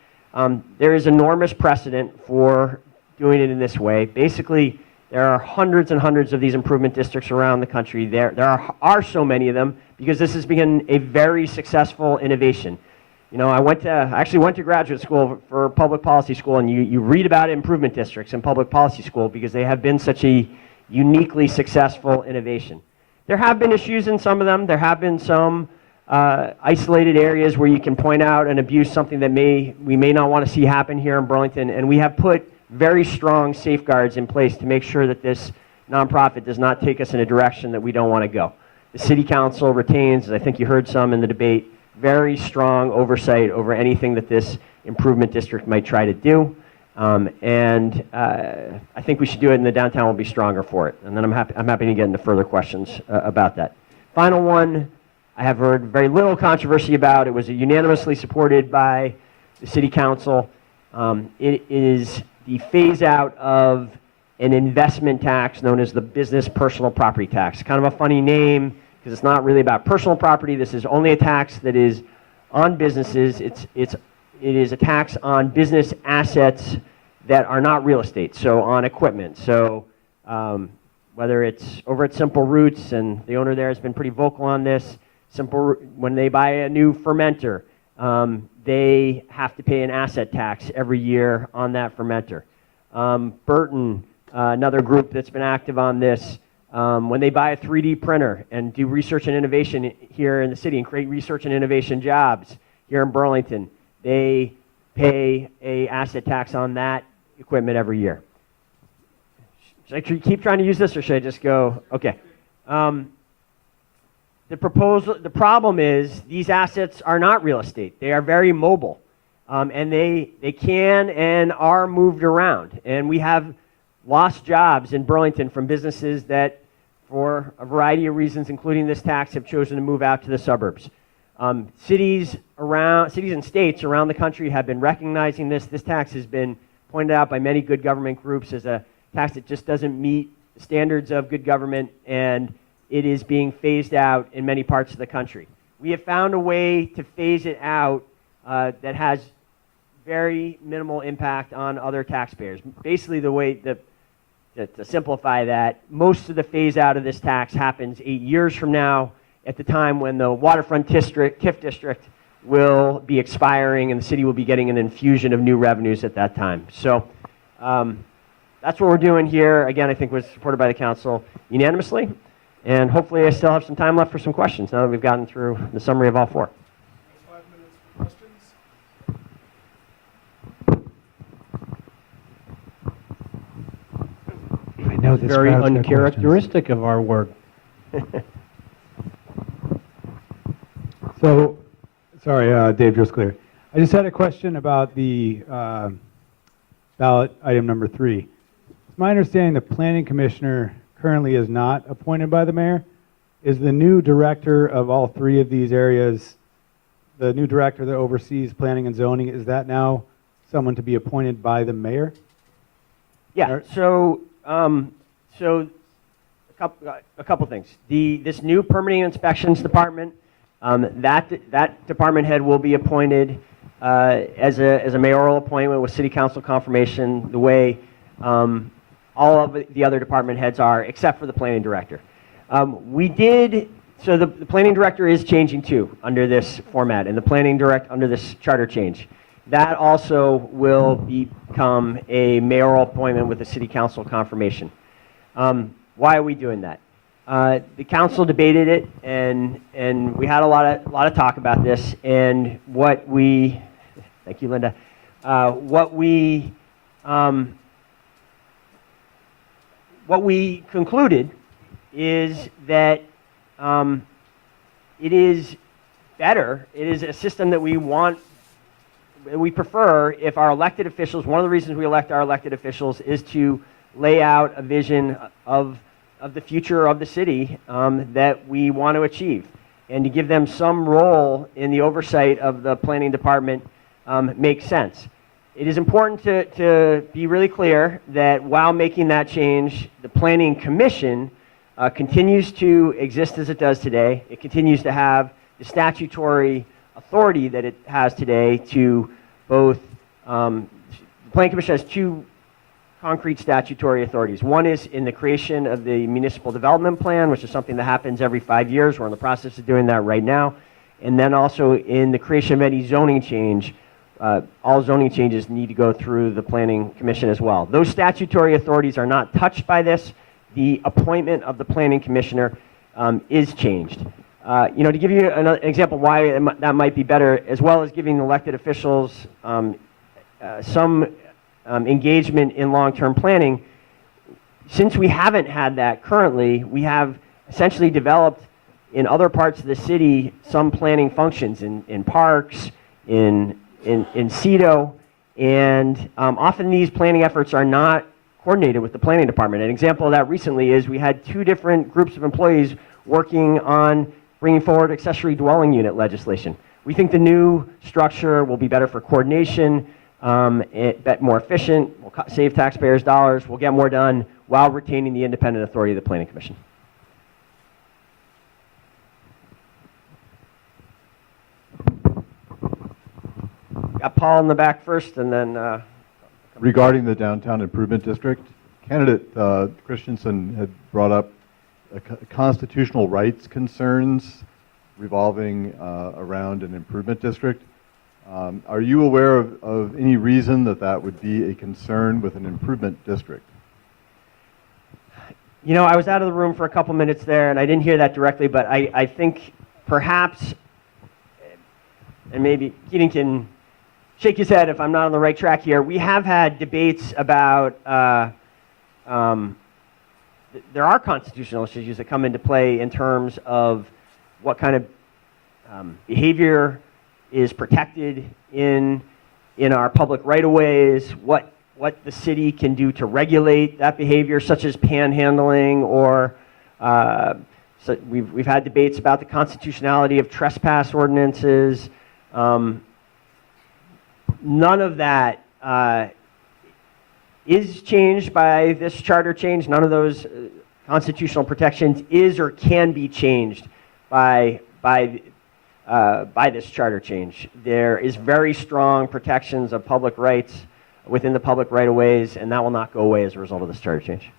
There is enormous precedent for doing it in this way. Basically, there are hundreds and hundreds of these improvement districts around the country. There are so many of them because this has been a very successful innovation. I actually went to graduate school for public policy school, and you read about improvement districts in public policy school because they have been such a uniquely successful innovation. There have been issues in some of them. There have been some isolated areas where you can point out and abuse something that we may not want to see happen here in Burlington, and we have put very strong safeguards in place to make sure that this nonprofit does not take us in a direction that we don't want to go. The City Council retains, as I think you heard some in the debate, very strong oversight over anything that this improvement district might try to do, and I think we should do it, and the downtown will be stronger for it. And then I'm happy to get into further questions about that. Final one, I have heard very little controversy about. It was unanimously supported by the City Council. It is the phase out of an investment tax known as the business personal property tax. Kind of a funny name because it's not really about personal property. This is only a tax that is on businesses. It is a tax on business assets that are not real estate, so on equipment. So whether it's over at Simple Roots, and the owner there has been pretty vocal on this, when they buy a new fermenter, they have to pay an asset tax every year on that fermenter. Burton, another group that's been active on this, when they buy a 3D printer and do research and innovation here in the city and create research and innovation jobs here in Burlington, they pay a asset tax on that equipment every year. Should I keep trying to use this, or should I just go? Okay. The problem is these assets are not real estate. They are very mobile, and they can and are moved around. And we have lost jobs in Burlington from businesses that, for a variety of reasons, including this tax, have chosen to move out to the suburbs. Cities and states around the country have been recognizing this. This tax has been pointed out by many good government groups as a tax that just doesn't meet the standards of good government, and it is being phased out in many parts of the country. We have found a way to phase it out that has very minimal impact on other taxpayers. Basically, the way to simplify that, most of the phase out of this tax happens 8 years from now, at the time when the waterfront TIF district will be expiring and the city will be getting an infusion of new revenues at that time. So that's what we're doing here. Again, I think was supported by the council unanimously. And hopefully I still have some time left for some questions now that we've gotten through the summary of all four. 5 minutes for questions. I know this Very crowd's got uncharacteristic of our work. So, sorry, Dave Driscoll. I just had a question about the ballot item number 3. It's my understanding the planning commissioner currently is not appointed by the mayor. Is the new director of all 3 of these areas, the new director that oversees planning and zoning, is that now someone to be appointed by the mayor? Yeah, so a couple things. This new permitting inspections department, that department head will be appointed as a mayoral appointment with city council confirmation, the way all of the other department heads are, except for the planning director. So the planning director is changing too under this format, and the planning director under this charter change. That also will become a mayoral appointment with the city council confirmation. Why are we doing that? The council debated it, and we had a lot of talk about this. And what we, thank you, Linda. What we concluded is that it is better. It is a system that we want. We prefer if our elected officials. One of the reasons we elect our elected officials is to lay out a vision of the future of the city that we want to achieve, and to give them some role in the oversight of the planning department makes sense. It is important to be really clear that while making that change, the Planning Commission continues to exist as it does today. It continues to have the statutory authority that it has today to both, the Planning Commission has 2 concrete statutory authorities. One is in the creation of the municipal development plan, which is something that happens every 5 years. We're in the process of doing that right now. And then also in the creation of any zoning change. All zoning changes need to go through the Planning Commission as well. Those statutory authorities are not touched by this. The appointment of the Planning Commissioner is changed. To give you an example why that might be better, as well as giving elected officials some engagement in long-term planning, since we haven't had that currently, we have essentially developed in other parts of the city some planning functions in parks, in CEDO, and often these planning efforts are not coordinated with the planning department. An example of that recently is we had 2 different groups of employees working on bringing forward accessory dwelling unit legislation. We think the new structure will be better for coordination, more efficient, will save taxpayers dollars, will get more done while retaining the independent authority of the Planning Commission. got Paul in the back first, and then. Regarding the downtown improvement district, candidate Christensen had brought up constitutional rights concerns revolving around an improvement district. Are you aware of any reason that that would be a concern with an improvement district? You know, I was out of the room for a couple minutes there, and I didn't hear that directly, but I think perhaps, and maybe Keaton can shake his head if I'm not on the right track here, we have had debates about, there are constitutional issues that come into play in terms of what kind of behavior is protected in our public right-of-ways, what the city can do to regulate that behavior, such as panhandling, or so we've had debates about the constitutionality of trespass ordinances. None of that is changed by this charter change. None of those constitutional protections is or can be changed by this charter change. There is very strong protections of public rights within the public right-of-ways, and that will not go away as a result of this charter change.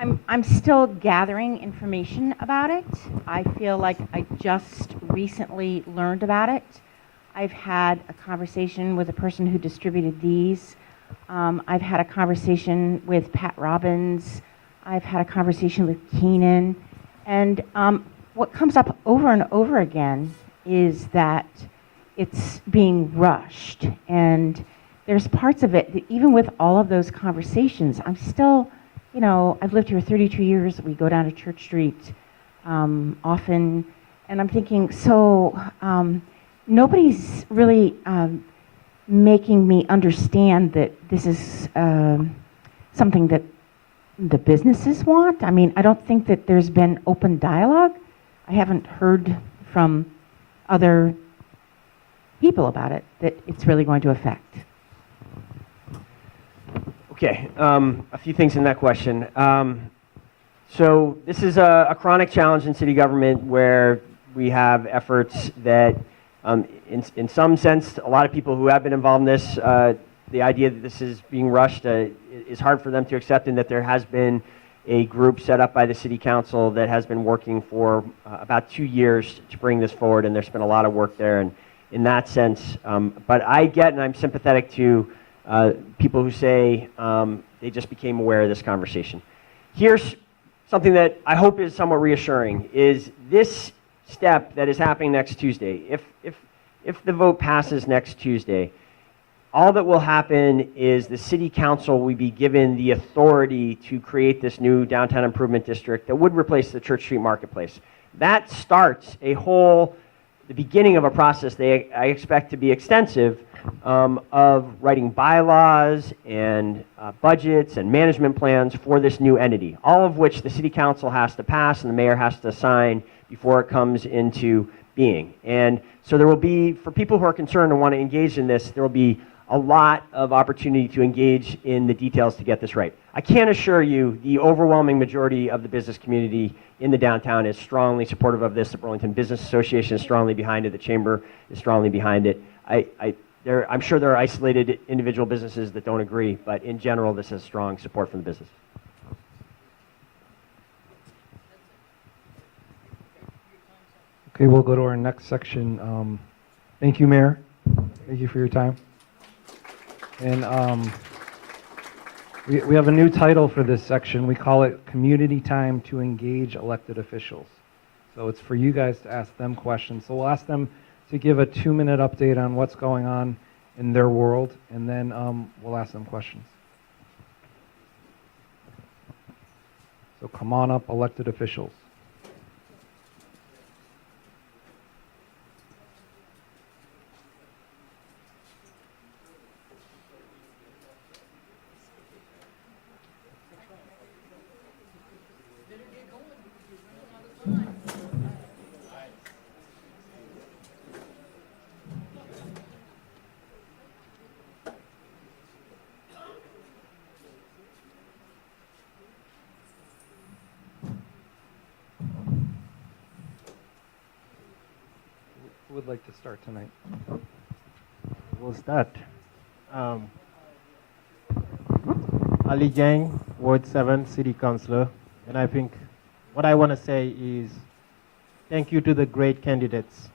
And I'm still gathering information about it. I feel like I just recently learned about it. I've had a conversation with a person who distributed these. I've had a conversation with Pat Robbins. I've had a conversation with Keenan. And what comes up over and over again is that it's being rushed. And there's parts of it that even with all of those conversations, I'm still, you know, I've lived here 32 years. We go down to Church Street often. And I'm thinking, so nobody's really making me understand that this is something that the businesses want. I mean, I don't think that there's been open dialogue. I haven't heard from other people about it that it's really going to affect. Okay, a few things in that question. So this is a chronic challenge in city government where we have efforts that, in some sense, a lot of people who have been involved in this, the idea that this is being rushed is hard for them to accept, and that there has been a group set up by the city council that has been working for about 2 years to bring this forward, and there's been a lot of work there, and in that sense, but I get and I'm sympathetic to people who say they just became aware of this conversation. Here's something that I hope is somewhat reassuring, is this step that is happening next Tuesday. If the vote passes next Tuesday, all that will happen is the city council will be given the authority to create this new downtown improvement district that would replace the Church Street Marketplace. That starts the beginning of a process I expect to be extensive, of writing bylaws and budgets and management plans for this new entity, all of which the city council has to pass and the mayor has to sign before it comes into being. And so there will be, for people who are concerned and want to engage in this, there will be a lot of opportunity to engage in the details to get this right. I can assure you the overwhelming majority of the business community in the downtown is strongly supportive of this. The Burlington Business Association is strongly behind it. The Chamber is strongly behind it. I'm sure there are isolated individual businesses that don't agree, but in general, this has strong support from the business. Okay, we'll go to our next section. Thank you, Mayor. Thank you for your time. And we have a new title for this section. We call it Community Time to Engage Elected Officials. So it's for you guys to ask them questions. So we'll ask them to give a 2-minute update on what's going on in their world, and then we'll ask them questions. So come on up, elected officials. would like to start tonight? We'll start. Ali Jang, Ward 7 City Councilor. And I think what I want to say is thank you to the great candidates.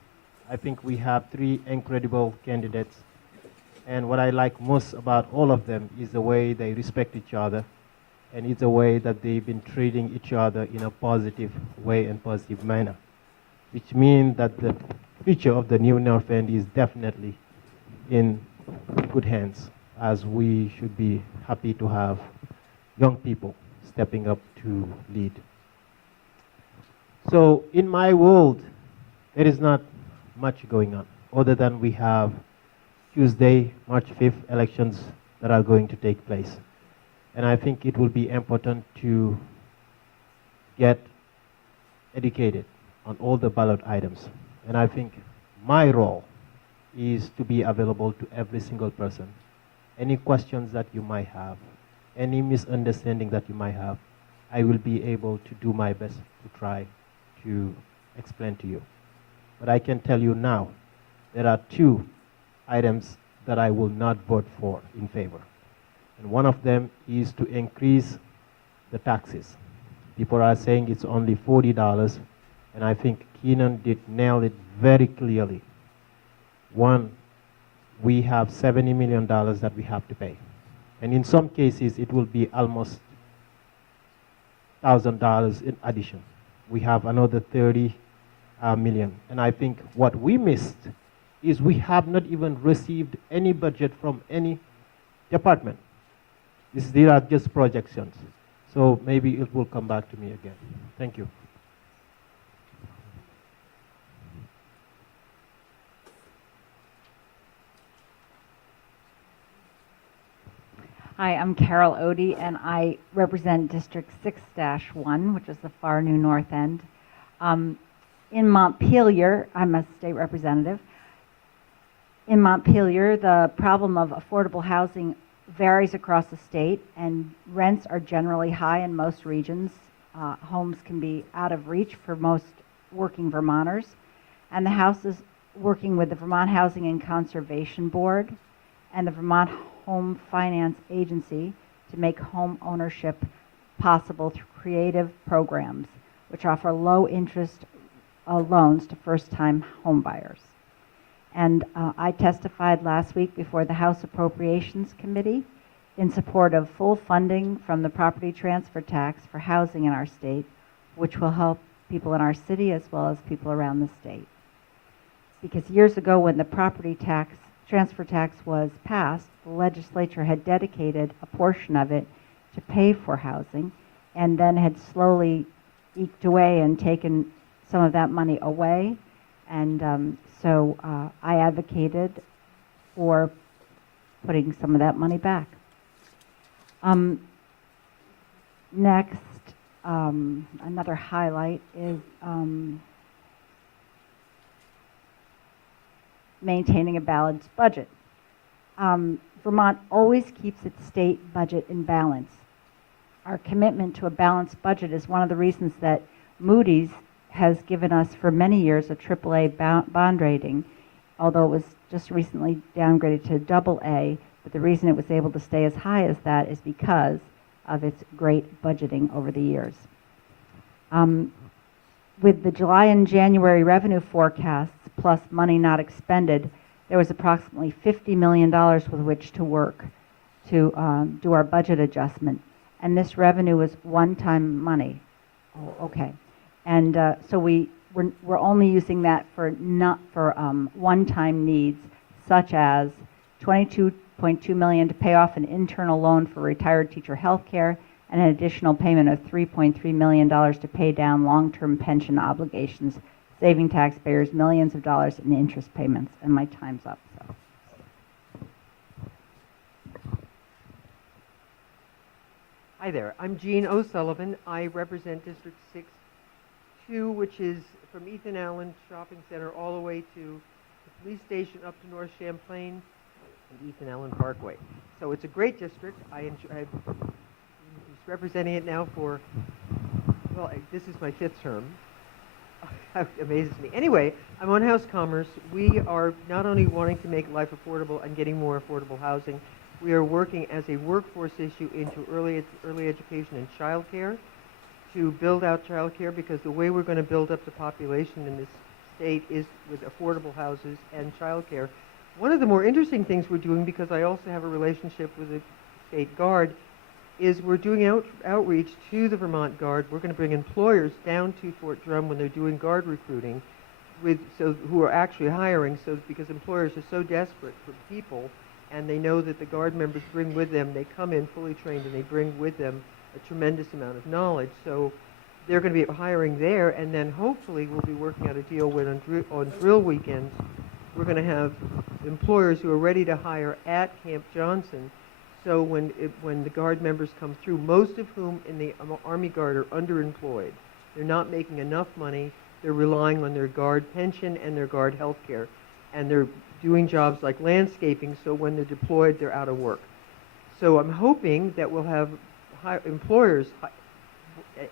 I think we have 3 incredible candidates. And what I like most about all of them is the way they respect each other. And it's a way that they've been treating each other in a positive way and positive manner. Which means that the future of the New North End is definitely in good hands, as we should be happy to have young people stepping up to lead. So in my world, there is not much going on, other than we have Tuesday, March 5th elections that are going to take place. And I think it will be important to get educated on all the ballot items. And I think my role is to be available to every single person. Any questions that you might have, any misunderstanding that you might have, I will be able to do my best to try to explain to you. But I can tell you now, there are 2 items that I will not vote for in favor. And one of them is to increase the taxes. People are saying it's only $40, and I think Keenan did nail it very clearly. One, we have $70 million that we have to pay. And in some cases, it will be almost $1,000 in addition. We have another 30 million. And I think what we missed is we have not even received any budget from any department. These are just projections. So maybe it will come back to me again. Thank you. Hi, I'm Carol Odie, and I represent District 6-1, which is the far new north end. In Montpelier, I'm a state representative. In Montpelier, the problem of affordable housing varies across the state, and rents are generally high in most regions. Homes can be out of reach for most working Vermonters. And the House is working with the Vermont Housing and Conservation Board and the Vermont Home Finance Agency to make home ownership possible through creative programs, which offer low-interest loans to first-time homebuyers. And I testified last week before the House Appropriations Committee in support of full funding from the property transfer tax for housing in our state, which will help people in our city as well as people around the state. Because years ago, when the property tax transfer tax was passed, the legislature had dedicated a portion of it to pay for housing and then had slowly eked away and taken some of that money away. And so I advocated for putting some of that money back. Next, another highlight is maintaining a balanced budget. Vermont always keeps its state budget in balance. Our commitment to a balanced budget is one of the reasons that Moody's has given us for many years a AAA bond rating, although it was just recently downgraded to AA. But the reason it was able to stay as high as that is because of its great budgeting over the years. With the July and January revenue forecasts plus money not expended, there was approximately $50 million with which to work to do our budget adjustment. And this revenue was one-time money. Oh, okay. And so we're only using that for one-time needs, such as $22.2 million to pay off an internal loan for retired teacher health care, and an additional payment of $3.3 million to pay down long-term pension obligations, saving taxpayers millions of dollars in interest payments. And my time's up. So. Hi there, I'm Jean O'Sullivan. I represent District 6-2, which is from Ethan Allen Shopping Center all the way to the police station up to North Champlain and Ethan Allen Parkway. So it's a great district. I've been representing it now for, well, this is my 5th term. amazes me. Anyway, I'm on House Commerce. We are not only wanting to make life affordable and getting more affordable housing, we are working as a workforce issue into early education and childcare to build out childcare, because the way we're going to build up the population in this state is with affordable houses and childcare. One of the more interesting things we're doing, because I also have a relationship with the state guard, is we're doing outreach to the Vermont Guard. We're going to bring employers down to Fort Drum when they're doing guard recruiting, who are actually hiring, because employers are so desperate for people, and they know that the Guard members bring with them, they come in fully trained, and they bring with them a tremendous amount of knowledge. So they're going to be hiring there, and then hopefully we'll be working out a deal with on drill weekends. We're going to have employers who are ready to hire at Camp Johnson. So when the Guard members come through, most of whom in the Army Guard are underemployed. They're not making enough money. They're relying on their Guard pension and their Guard health care. And they're doing jobs like landscaping, so when they're deployed, they're out of work. So I'm hoping that we'll have employers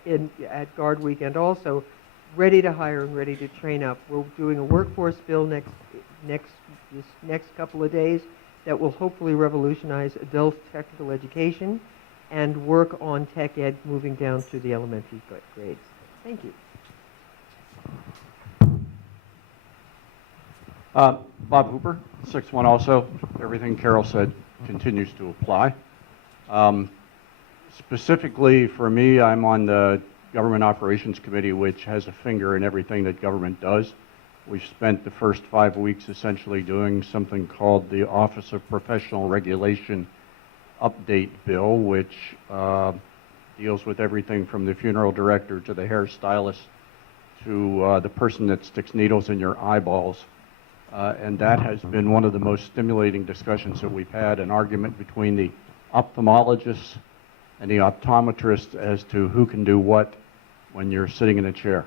at Guard Weekend also ready to hire and ready to train up. We're doing a workforce bill this next couple of days that will hopefully revolutionize adult technical education and work on tech ed moving down through the elementary grades. Thank you. Bob Hooper, 6-1 also. Everything Carol said continues to apply. Specifically for me, I'm on the Government Operations Committee, which has a finger in everything that government does. We've spent the first 5 weeks essentially doing something called the Office of Professional Regulation Update Bill, which deals with everything from the funeral director to the hairstylist to the person that sticks needles in your eyeballs. And that has been one of the most stimulating discussions that we've had, an argument between the ophthalmologists and the optometrists as to who can do what when you're sitting in a chair.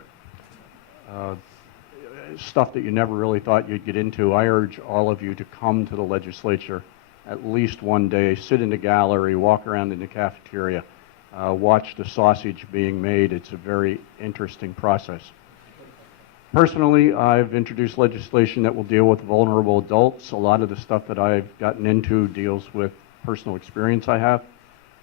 Stuff that you never really thought you'd get into. I urge all of you to come to the legislature at least one day, sit in the gallery, walk around in the cafeteria, watch the sausage being made. It's a very interesting process. Personally, I've introduced legislation that will deal with vulnerable adults. A lot of the stuff that I've gotten into deals with personal experience I have.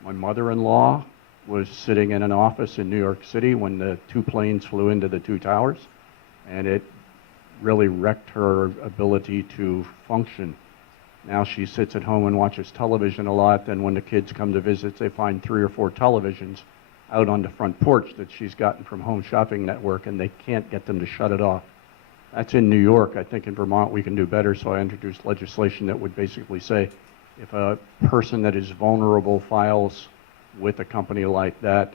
My mother-in-law was sitting in an office in New York City when the 2 planes flew into the 2 towers, and it really wrecked her ability to function. Now she sits at home and watches television a lot, and when the kids come to visit, they find 3 or 4 televisions out on the front porch that she's gotten from Home Shopping Network, and they can't get them to shut it off. That's in New York. I think in Vermont we can do better, so I introduced legislation that would basically say if a person that is vulnerable files with a company like that,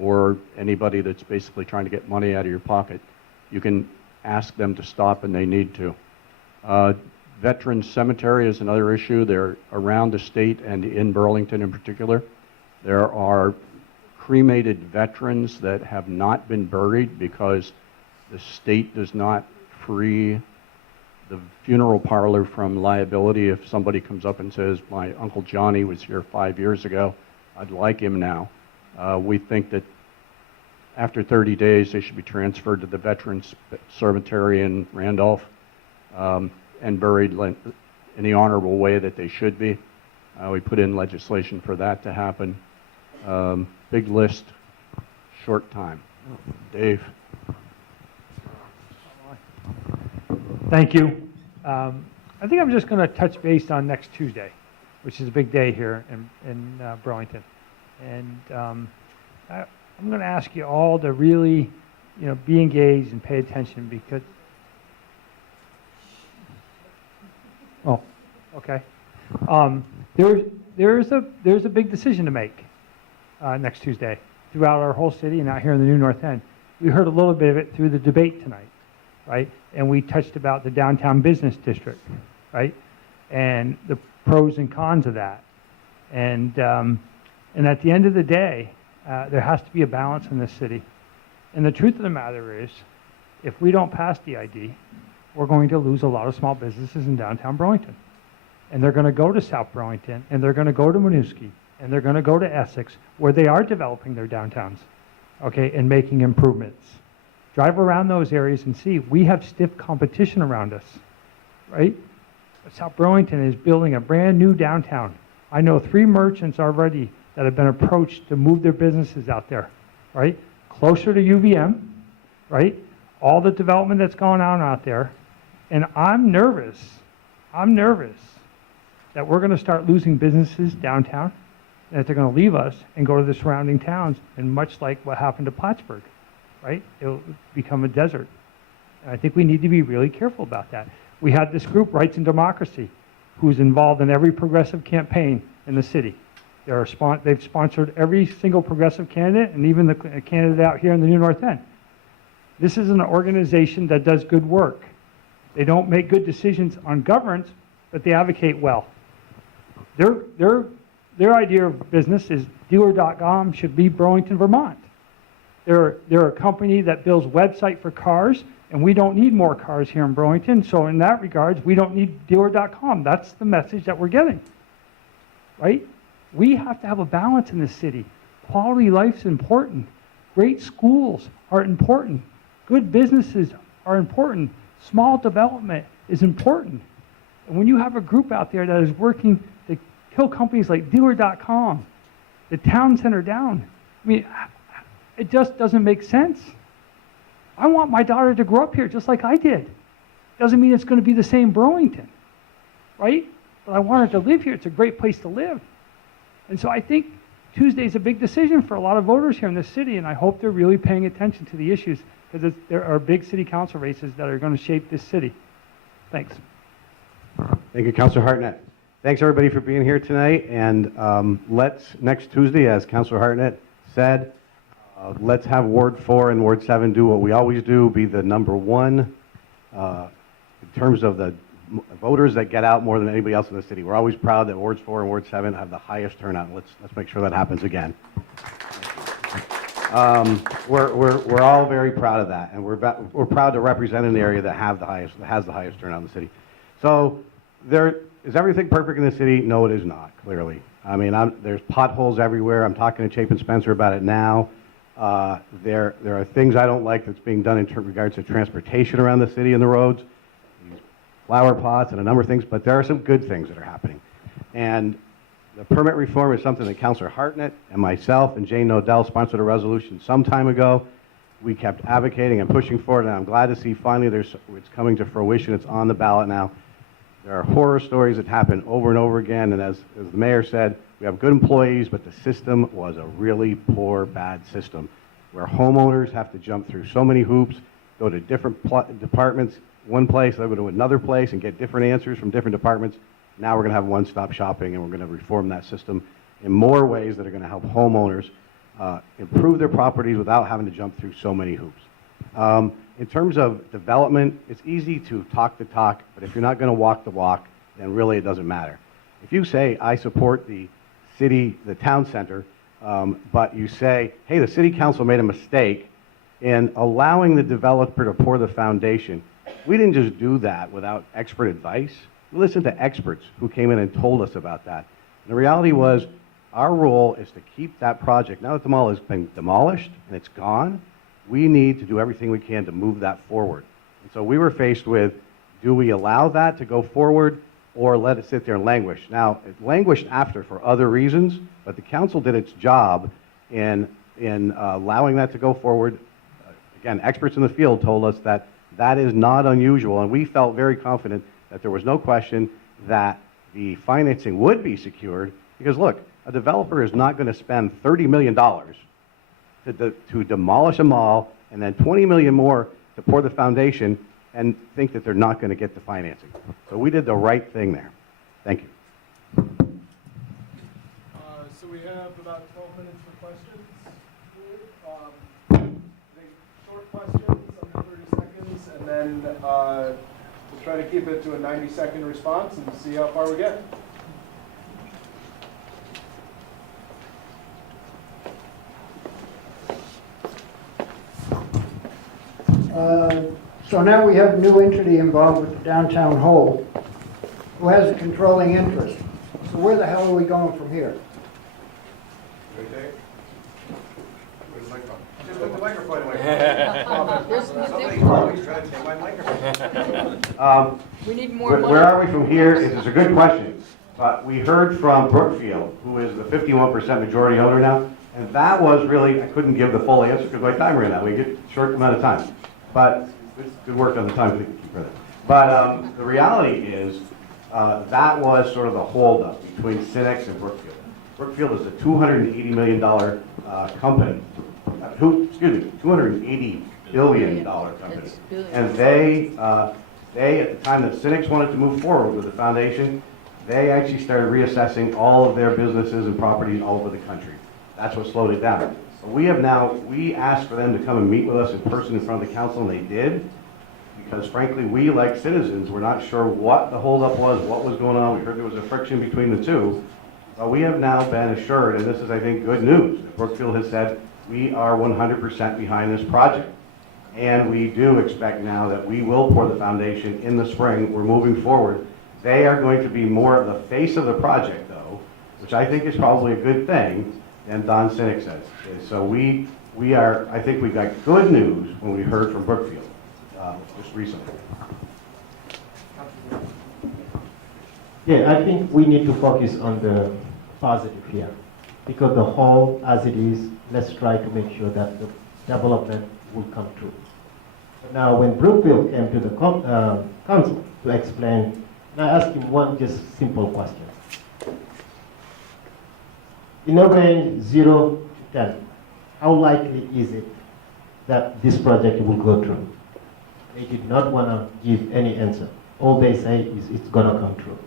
or anybody that's basically trying to get money out of your pocket, you can ask them to stop, and they need to. Veterans Cemetery is another issue. They're around the state and in Burlington in particular. There are cremated veterans that have not been buried because the state does not free the funeral parlor from liability. If somebody comes up and says, my Uncle Johnny was here 5 years ago, I'd like him now. We think that after 30 days, they should be transferred to the Veterans Cemetery in Randolph and buried in the honorable way that they should be. We put in legislation for that to happen. Big list, short time. Dave. Thank you. I think I'm just going to touch base on next Tuesday, which is a big day here in Burlington. And I'm going to ask you all to really, be engaged and pay attention because, oh, okay. There's a big decision to make next Tuesday throughout our whole city and out here in the New North End. We heard a little bit of it through the debate tonight, right? And we touched about the downtown business district, right? And the pros and cons of that. And at the end of the day, there has to be a balance in this city. And the truth of the matter is, if we don't pass the ID, we're going to lose a lot of small businesses in downtown Burlington. And they're going to go to South Burlington, and they're going to go to Winooski, and they're going to go to Essex, where they are developing their downtowns, okay, and making improvements. Drive around those areas and see, we have stiff competition around us, right? South Burlington is building a brand new downtown. I know 3 merchants already that have been approached to move their businesses out there, right? Closer to UVM, right? All the development that's going on out there. And I'm nervous that we're going to start losing businesses downtown, and that they're going to leave us and go to the surrounding towns, and much like what happened to Plattsburgh, right? It'll become a desert. And I think we need to be really careful about that. We had this group, Rights and Democracy, who's involved in every progressive campaign in the city. They've sponsored every single progressive candidate, and even the candidate out here in the New North End. This is an organization that does good work. They don't make good decisions on governance, but they advocate well. Their idea of business is dealer.com should be Burlington, Vermont. They're a company that builds website for cars, and we don't need more cars here in Burlington. So in that regards, we don't need dealer.com. That's the message that we're getting, right? We have to have a balance in this city. Quality life's important. Great schools are important. Good businesses are important. Small development is important. And when you have a group out there that is working to kill companies like dealer.com, the town center down, I mean, it just doesn't make sense. I want my daughter to grow up here just like I did. Doesn't mean it's going to be the same Burlington, right? But I want her to live here. It's a great place to live. And so I think Tuesday's a big decision for a lot of voters here in this city, and I hope they're really paying attention to the issues, because there are big city council races that are going to shape this city. Thanks. Thank you, Councilor Hartnett. Thanks, everybody, for being here tonight. And let's, next Tuesday, as Councilor Hartnett said, let's have Ward 4 and Ward 7 do what we always do, be the number one in terms of the voters that get out more than anybody else in the city. We're always proud that Wards 4 and Ward 7 have the highest turnout. Let's make sure that happens again. We're all very proud of that, and we're proud to represent an area that has the highest turnout in the city. So is everything perfect in the city? No, it is not, clearly. I mean, there's potholes everywhere. I'm talking to Chapin Spencer about it now. There are things I don't like that's being done in regards to transportation around the city and the roads, these flower pots and a number of things, but there are some good things that are happening. And the permit reform is something that Councilor Hartnett and myself and Jane Nodell sponsored a resolution some time ago. We kept advocating and pushing for it, and I'm glad to see finally it's coming to fruition. It's on the ballot now. There are horror stories that happen over and over again, and as the mayor said, we have good employees, but the system was a really poor, bad system, where homeowners have to jump through so many hoops, go to different departments, one place, they go to another place, and get different answers from different departments. Now we're going to have one-stop shopping, and we're going to reform that system in more ways that are going to help homeowners improve their properties without having to jump through so many hoops. In terms of development, it's easy to talk the talk, but if you're not going to walk the walk, then really it doesn't matter. If you say, I support the city, the town center, but you say, hey, the city council made a mistake in allowing the developer to pour the foundation. We didn't just do that without expert advice. We listened to experts who came in and told us about that. And the reality was, our role is to keep that project. Now that the mall has been demolished and it's gone, we need to do everything we can to move that forward. And so we were faced with, do we allow that to go forward or let it sit there and languish? Now, it languished after for other reasons, but the council did its job in allowing that to go forward. Again, experts in the field told us that that is not unusual, and we felt very confident that there was no question that the financing would be secured, because look, a developer is not going to spend $30 million to demolish a mall and then $20 million more to pour the foundation and think that they're not going to get the financing. So we did the right thing there. Thank you. So we have about 12 minutes for questions. Short questions, under 30 seconds, and then we'll try to keep it to a 90-second response and see how far we get. So now we have a new entity involved with the downtown whole who has a controlling interest. So where the hell are we going from here? Okay. Where's the microphone? Just at the microphone away. Somebody's always trying to take my microphone. We need more money. Where are we from here? It's a good question. We heard from Brookfield, who is the 51% majority owner now, and that was really, I couldn't give the full answer because my time ran out. We get a short amount of time. But good work on the time keep for that. But the reality is that was sort of the holdup between Cinex and Brookfield. Brookfield is a $280 million company. $280 billion company. And they, at the time that Cinex wanted to move forward with the foundation, they actually started reassessing all of their businesses and properties all over the country. That's what slowed it down. But we asked for them to come and meet with us in person in front of the council, and they did. Because frankly, we, like citizens, were not sure what the holdup was, what was going on. We heard there was a friction between the two. But we have now been assured, and this is, I think, good news, that Brookfield has said, we are 100% behind this project. And we do expect now that we will pour the foundation in the spring. We're moving forward. They are going to be more of the face of the project, though, which I think is probably a good thing, than Don Sinek says. So I think we got good news when we heard from Brookfield just recently. Yeah, I think we need to focus on the positive here. Because the whole, as it is, let's try to make sure that the development will come true. Now, when Brookfield came to the council to explain, and I asked him one just simple question. In a range 0 to 10, how likely is it that this project will go through? They did not want to give any answer. All they say is it's going to come true.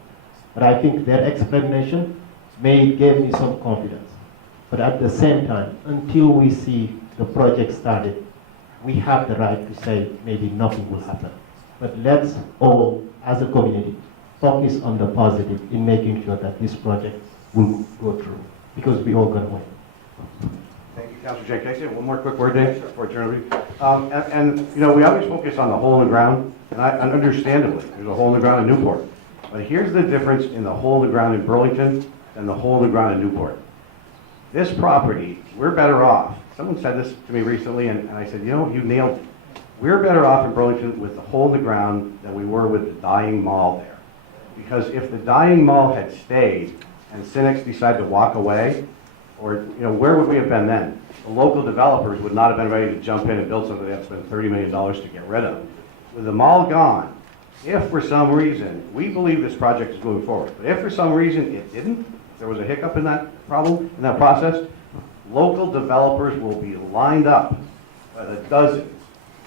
But I think their explanation gave me some confidence. But at the same time, until we see the project started, we have the right to say maybe nothing will happen. But let's all, as a community, focus on the positive in making sure that this project will go through, because we all going to win. Thank you, Councilor Jay. Can I say one more quick word, Dave, before I turn it over? And you know, we always focus on the hole in the ground, and understandably, there's a hole in the ground in Newport. But here's the difference in the hole in the ground in Burlington and the hole in the ground in Newport. This property, we're better off. Someone said this to me recently, and I said, you know, you nailed it. We're better off in Burlington with the hole in the ground than we were with the dying mall there. Because if the dying mall had stayed and Cinex decided to walk away, or you know, where would we have been then? The local developers would not have been ready to jump in and build something they had to spend $30 million to get rid of. With the mall gone, if for some reason, we believe this project is moving forward, but if for some reason it didn't, there was a hiccup in that problem, in that process, local developers will be lined up by the dozens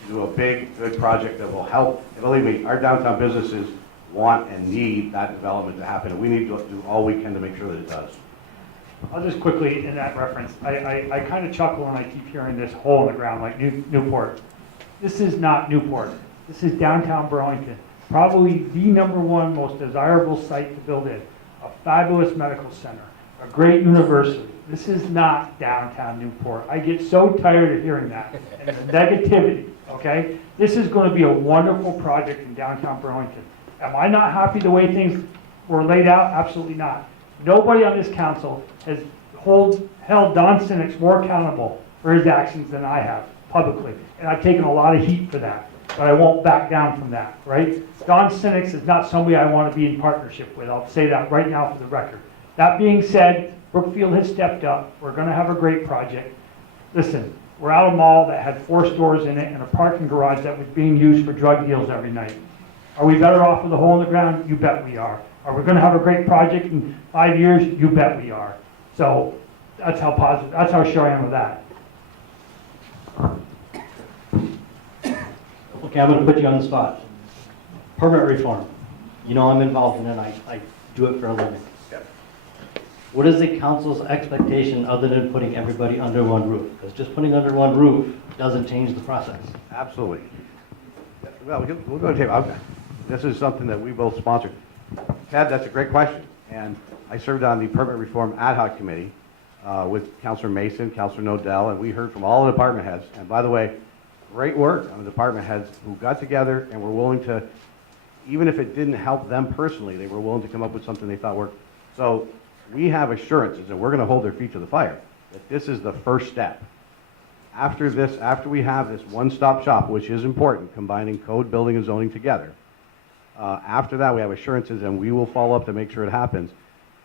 to do a big, good project that will help. And believe me, our downtown businesses want and need that development to happen, and we need to do all we can to make sure that it does. I'll just quickly, in that reference, I kind of chuckle when I keep hearing this hole in the ground like Newport. This is not Newport. This is downtown Burlington. Probably the #1 most desirable site to build in. A fabulous medical center, a great university. This is not downtown Newport. I get so tired of hearing that and the negativity, okay? This is going to be a wonderful project in downtown Burlington. Am I not happy the way things were laid out? Absolutely not. Nobody on this council has held Don Sinek more accountable for his actions than I have publicly. And I've taken a lot of heat for that, but I won't back down from that, right? Don Sinek is not somebody I want to be in partnership with. I'll say that right now for the record. That being said, Brookfield has stepped up. We're going to have a great project. Listen, we're at a mall that had 4 stores in it and a parking garage that was being used for drug deals every night. Are we better off with a hole in the ground? You bet we are. Are we going to have a great project in 5 years? You bet we are. So that's how positive, that's how sure I am of that. Okay, I'm going to put you on the spot. Permit reform. You know I'm involved in it. I do it for a living. Yep. What is the council's expectation other than putting everybody under one roof? Because just putting under one roof doesn't change the process. Absolutely. Well, we'll go to table. Okay. This is something that we both sponsored. Ted, that's a great question. And I served on the Permit Reform Ad Hoc Committee with Councilor Mason, Councilor Nodell, and we heard from all the department heads. And by the way, great work on the department heads who got together and were willing to, even if it didn't help them personally, they were willing to come up with something they thought worked. So we have assurances, and we're going to hold their feet to the fire, that this is the first step. After this, after we have this one-stop shop, which is important, combining code, building, and zoning together, after that, we have assurances, and we will follow up to make sure it happens.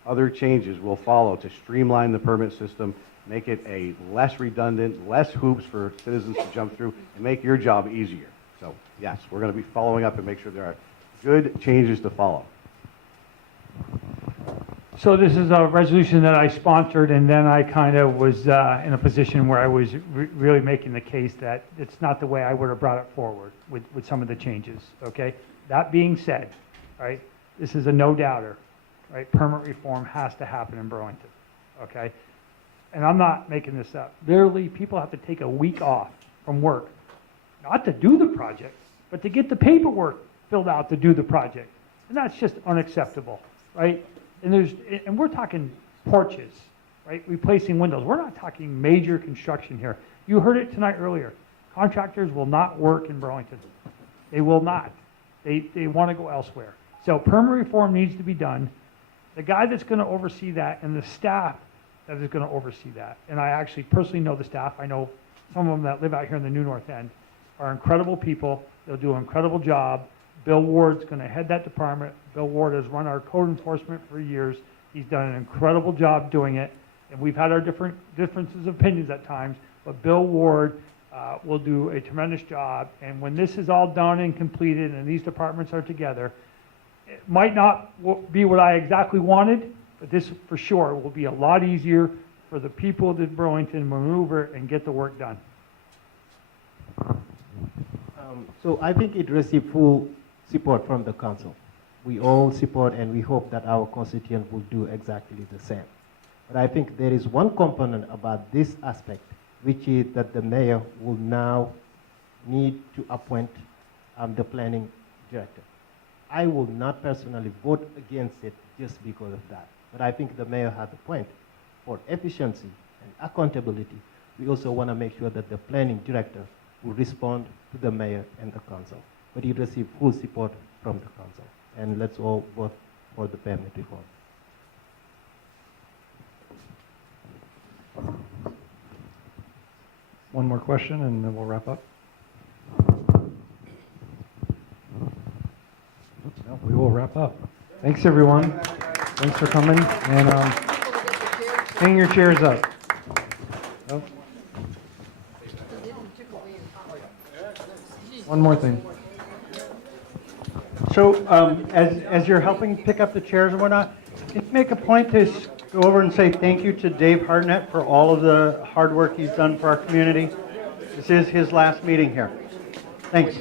Other changes will follow to streamline the permit system, make it a less redundant, less hoops for citizens to jump through, and make your job easier. So, yes, we're going to be following up and make sure there are good changes to follow. So this is a resolution that I sponsored, and then I kind of was in a position where I was really making the case that it's not the way I would have brought it forward with some of the changes, okay? That being said, right, this is a no-doubter, right? Permit reform has to happen in Burlington, okay? And I'm not making this up. Literally, people have to take a week off from work, not to do the project, but to get the paperwork filled out to do the project. And that's just unacceptable, right? And we're talking porches, right? Replacing windows. We're not talking major construction here. You heard it tonight earlier. Contractors will not work in Burlington. They will not. They want to go elsewhere. So permit reform needs to be done. The guy that's going to oversee that and the staff that is going to oversee that, and I actually personally know the staff. I know some of them that live out here in the New North End are incredible people. They'll do an incredible job. Bill Ward's going to head that department. Bill Ward has run our code enforcement for years. He's done an incredible job doing it. And we've had our differences of opinions at times, but Bill Ward will do a tremendous job. And when this is all done and completed and these departments are together, it might not be what I exactly wanted, but this for sure will be a lot easier for the people of Burlington to maneuver and get the work done. So I think it received full support from the council. We all support and we hope that our constituents will do exactly the same. But I think there is one component about this aspect, which is that the mayor will now need to appoint the planning director. I will not personally vote against it just because of that. But I think the mayor has a point. For efficiency and accountability, we also want to make sure that the planning director will respond to the mayor and the council. But he received full support from the council. And let's all vote for the permit reform. One more question and then we'll wrap up. No, we will wrap up. Thanks everyone. Thanks for coming and hang your chairs up. Oh. One more thing. So as you're helping pick up the chairs and whatnot, can you make a point to go over and say thank you to Dave Hartnett for all of the hard work he's done for our community? This is his last meeting here. Thanks.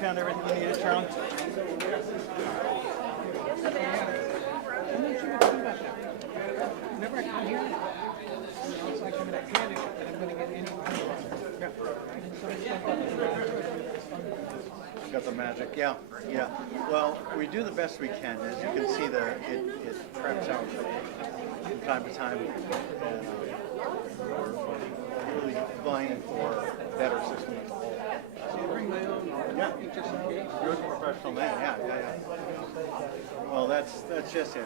Found everything you needed, Charlie? Whenever I come here, it's like I'm in a panic that I'm going to get any. got the magic. Yeah, yeah. Well, we do the best we can. As you can see, it traps out from time to time. And, we're really vying for a better system as a whole. So you bring my own, Yeah, just in case. you're a professional man. Yeah, yeah, yeah. Well, that's just it.